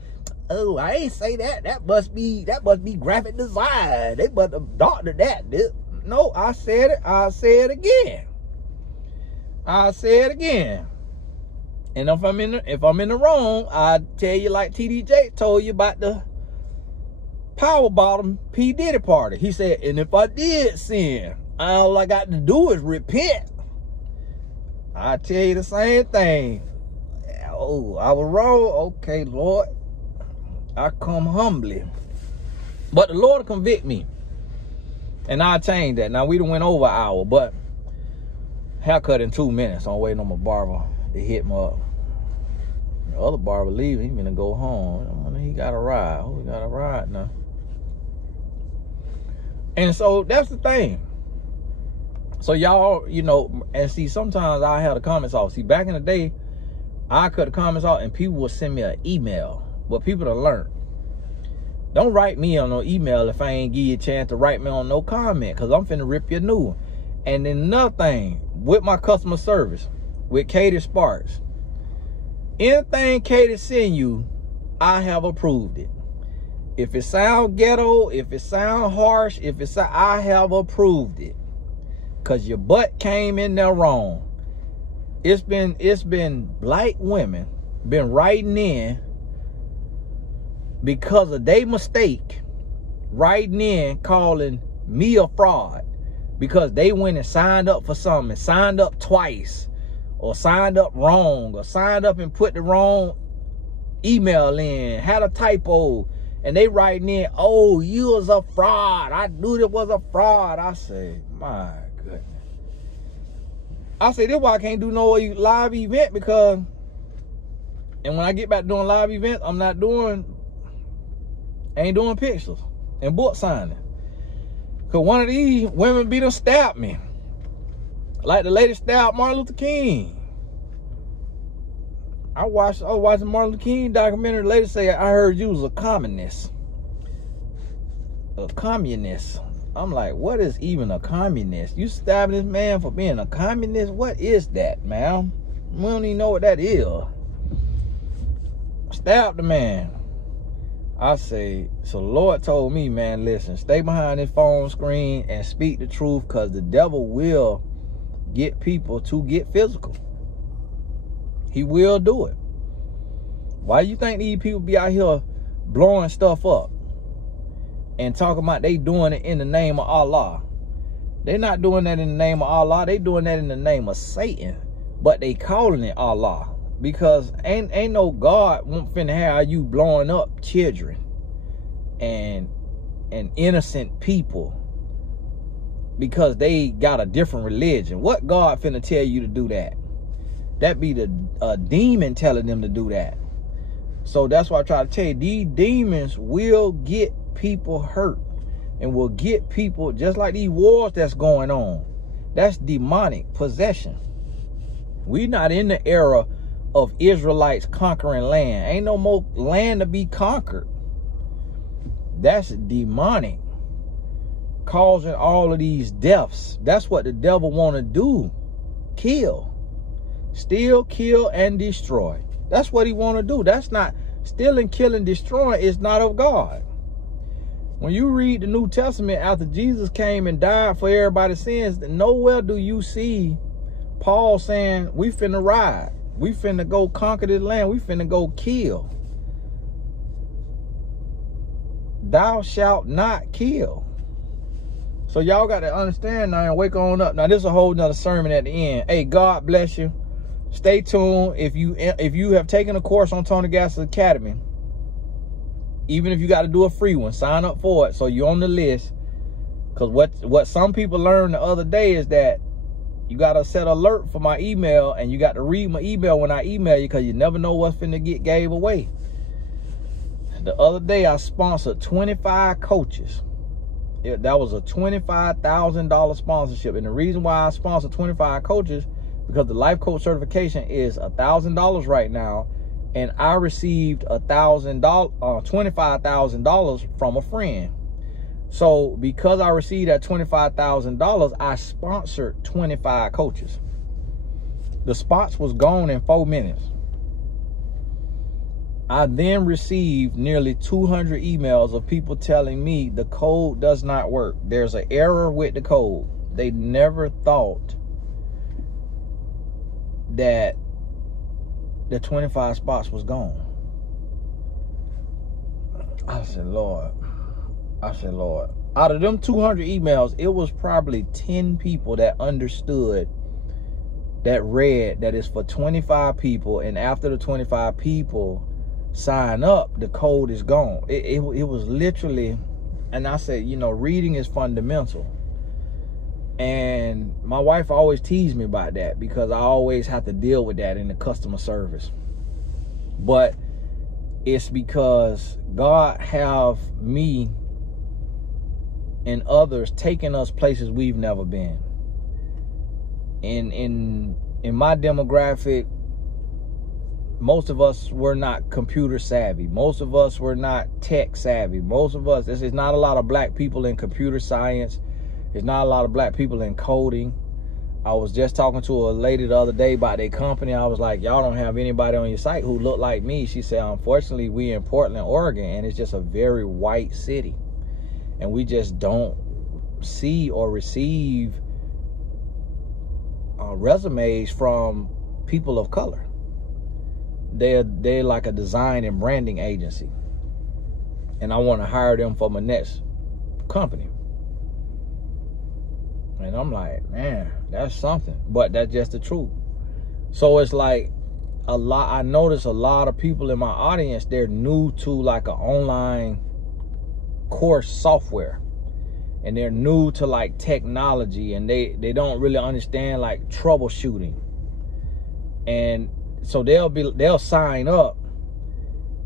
Oh, I ain't say that. That must be graphic design. They must have doctored that. No, I said it. I'll say it again. I'll say it again. And if I'm in the wrong, I tell you like TDJ told you about the power bottom P. Diddy party. He said, and if I did sin, all I got to do is repent. I tell you the same thing. Oh, I was wrong. Okay, Lord, I come humbly, but the Lord will convict me, and I'll change that. Now we done went over an hour, but haircut in 2 minutes. I'm waiting on my barber to hit me up. The other barber leaving, he gonna go home. He got a ride. Oh, he got a ride now. And so that's the thing. So y'all, you know, and see, sometimes I have the comments off. See, back in the day, I cut the comments off and people will send me an email. But people to learn. Don't write me on no email if I ain't give you a chance to write me on no comment, because I'm finna rip your new one. And then another thing, with my customer service, with Katie Sparks, anything Katie send you, I have approved it. If it sound ghetto, if it sound harsh, I have approved it. Because your butt came in there wrong. It's been black women been writing in because of their mistake, writing in calling me a fraud because they went and signed up for something, signed up twice, or signed up wrong, or signed up and put the wrong email in, had a typo, and they writing in, oh, you was a fraud. I knew it was a fraud. I say, my goodness. I say, this is why I can't do no live event, because, and when I get back doing live events, ain't doing pictures and book signing. Because one of these women be done stabbed me. Like the lady stabbed Martin Luther King. I was watching Martin Luther King documentary. The lady say, I heard you was a communist. A communist. I'm like, what is even a communist? You stabbing this man for being a communist? What is that, ma'am? We don't even know what that is. Stab the man. I say, so the Lord told me, man, listen, stay behind this phone screen and speak the truth, because the devil will get people to get physical. He will do it. Why you think these people be out here blowing stuff up and talking about they doing it in the name of Allah? They're not doing that in the name of Allah. They doing that in the name of Satan, but they calling it Allah. Because ain't no God won't finna have you blowing up children and innocent people because they got a different religion. What God finna tell you to do that? That be the demon telling them to do that. So that's why I try to tell you, these demons will get people hurt and will get people, just like these wars that's going on. That's demonic possession. We not in the era of Israelites conquering land. Ain't no more land to be conquered. That's demonic, causing all of these deaths. That's what the devil want to do. Kill, steal, kill, and destroy. That's what he want to do. That's not stealing, killing, destroying is not of God. When you read the New Testament, after Jesus came and died for everybody's sins, nowhere do you see Paul saying, we finna ride. We finna go conquer this land. We finna go kill. Thou shalt not kill. So y'all got to understand now and wake on up. Now this is a whole nother sermon at the end. Hey, God bless you. Stay tuned. If you have taken a course on Tony Gass's Academy, even if you got to do a free one, sign up for it so you're on the list. Because what some people learned the other day is that you got to set alert for my email, and you got to read my email when I email you, because you never know what's finna get gave away. The other day, I sponsored 25 coaches. That was a $25,000 sponsorship. And the reason why I sponsored 25 coaches, because the life coach certification is $1,000 right now. And I received $25,000 from a friend. So because I received that $25,000, I sponsored 25 coaches. The spots was gone in 4 minutes. I then received nearly 200 emails of people telling me the code does not work. There's an error with the code. They never thought that the 25 spots was gone. I said, Lord. Out of them 200 emails, it was probably 10 people that understood, that read that it's for 25 people. And after the 25 people sign up, the code is gone. It was literally, and I said, you know, reading is fundamental. And my wife always teased me about that, because I always have to deal with that in the customer service. But it's because God have me and others taking us places we've never been. In my demographic, most of us were not computer savvy. Most of us were not tech savvy. Most of us, there's not a lot of black people in computer science. There's not a lot of black people in coding. I was just talking to a lady the other day about their company. I was like, y'all don't have anybody on your site who look like me. She said, unfortunately, we in Portland, Oregon, and it's just a very white city. And we just don't see or receive resumes from people of color. They're like a design and branding agency. And I want to hire them for my next company. And I'm like, man, that's something. But that's just the truth. So it's like I notice a lot of people in my audience, they're new to like an online course software. And they're new to like technology, and they don't really understand like troubleshooting. And so they'll sign up,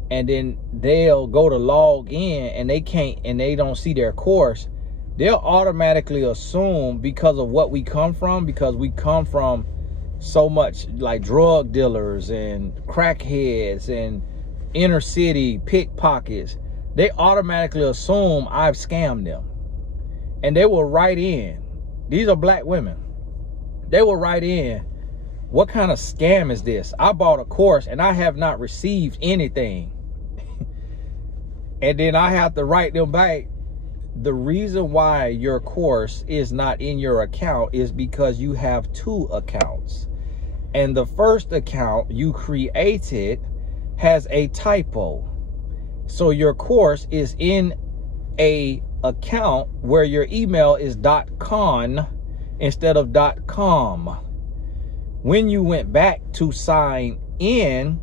and then they'll go to log in, and they don't see their course. They'll automatically assume, because of what we come from, because we come from so much like drug dealers and crackheads and inner city pickpockets, they automatically assume I've scammed them. And they will write in, these are black women, they will write in, what kind of scam is this? I bought a course and I have not received anything. And then I have to write them back, the reason why your course is not in your account is because you have 2 accounts. And the first account you created has a typo. So your course is in a account where your email is .con instead of .com. When you went back to sign in,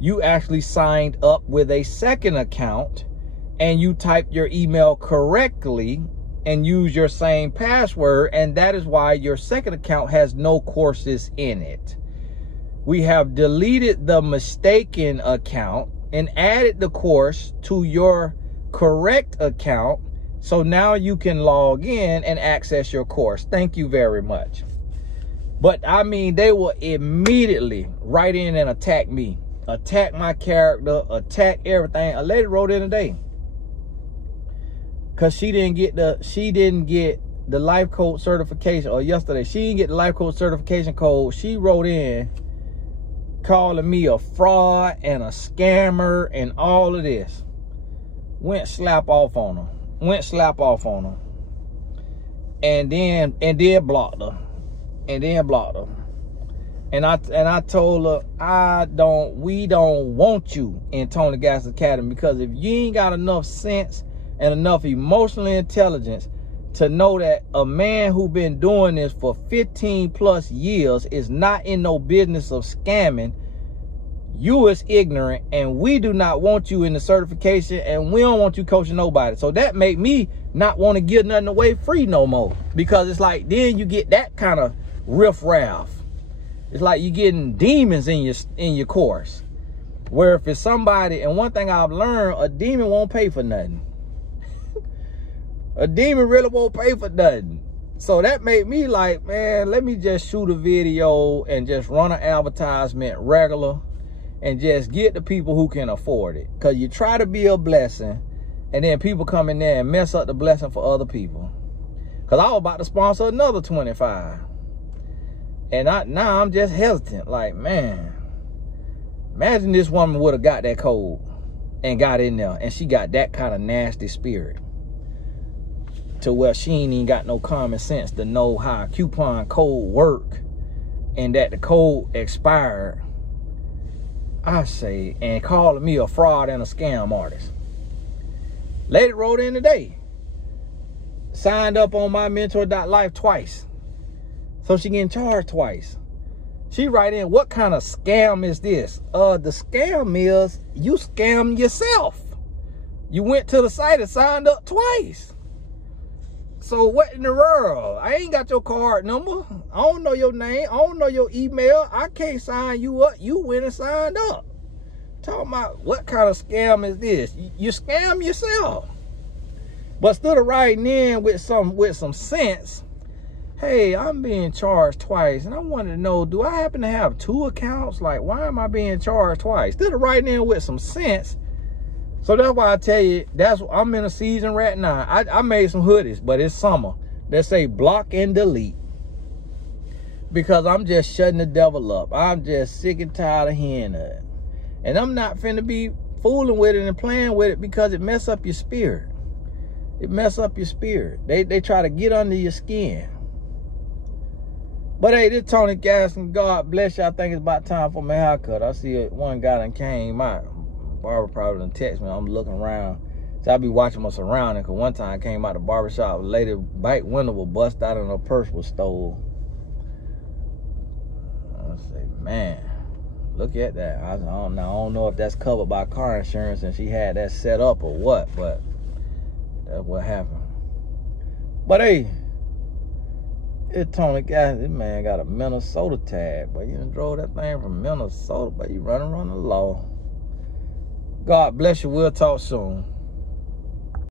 you actually signed up with a second account, and you typed your email correctly and used your same password, and that is why your second account has no courses in it. We have deleted the mistaken account and added the course to your correct account, so now you can log in and access your course. Thank you very much. But I mean, they will immediately write in and attack me, attack my character, attack everything. A lady wrote in today, because she didn't get the life coach certification, or yesterday she didn't get the life coach certification code. She wrote in calling me a fraud and a scammer and all of this. Went slap off on her. And then blocked her. And I told her, we don't want you in Tony Gaskins Academy, because if you ain't got enough sense and enough emotional intelligence to know that a man who been doing this for 15 plus years is not in no business of scamming, you is ignorant, and we do not want you in the certification, and we don't want you coaching nobody. So that made me not want to give nothing away free no more, because it's like then you get that kind of riff-raff. It's like you getting demons in your course, where if it's somebody, and one thing I've learned, a demon won't pay for nothing. A demon really won't pay for nothing. So that made me like, man, let me just shoot a video and just run an advertisement regular and just get the people who can afford it. Because you try to be a blessing, and then people come in there and mess up the blessing for other people. Because I was about to sponsor another 25. And now I'm just hesitant. Like, man, imagine this woman would have got that code and got in there, and she got that kind of nasty spirit to where she ain't even got no common sense to know how a coupon code work, and that the code expired, I say, and calling me a fraud and a scam artist. Lady wrote in today, signed up on my mentor.life twice, so she getting charged twice. She write in, what kind of scam is this? The scam is you scammed yourself. You went to the site and signed up twice. So what in the world? I ain't got your card number. I don't know your name. I don't know your email. I can't sign you up. You went and signed up. Talking about what kind of scam is this? You scam yourself. But instead of writing in with some sense hey, I'm being charged twice, and I wanted to know, do I happen to have 2 accounts? Like, why am I being charged twice? Instead of writing in with some sense. So that's why I tell you, I'm in a season right now. I made some hoodies, but it's summer. That say block and delete. Because I'm just shutting the devil up. I'm just sick and tired of hearing it. And I'm not finna be fooling with it and playing with it because it mess up your spirit. It mess up your spirit. They try to get under your skin. But hey, this Tony Gaskin, God bless you. I think it's about time for my haircut. I see one guy that came out. Barber probably done text me. I'm looking around. So I be watching my surroundings. Because one time I came out the barbershop, a lady back window was bust out and her purse was stolen. I say, man, look at that. I don't know if that's covered by car insurance and she had that set up or what, but that's what happened. But hey, it's Tony Gaskin. This man got a Minnesota tag, but you done drove that thing from Minnesota, but you running around the law. God bless you. We'll talk soon.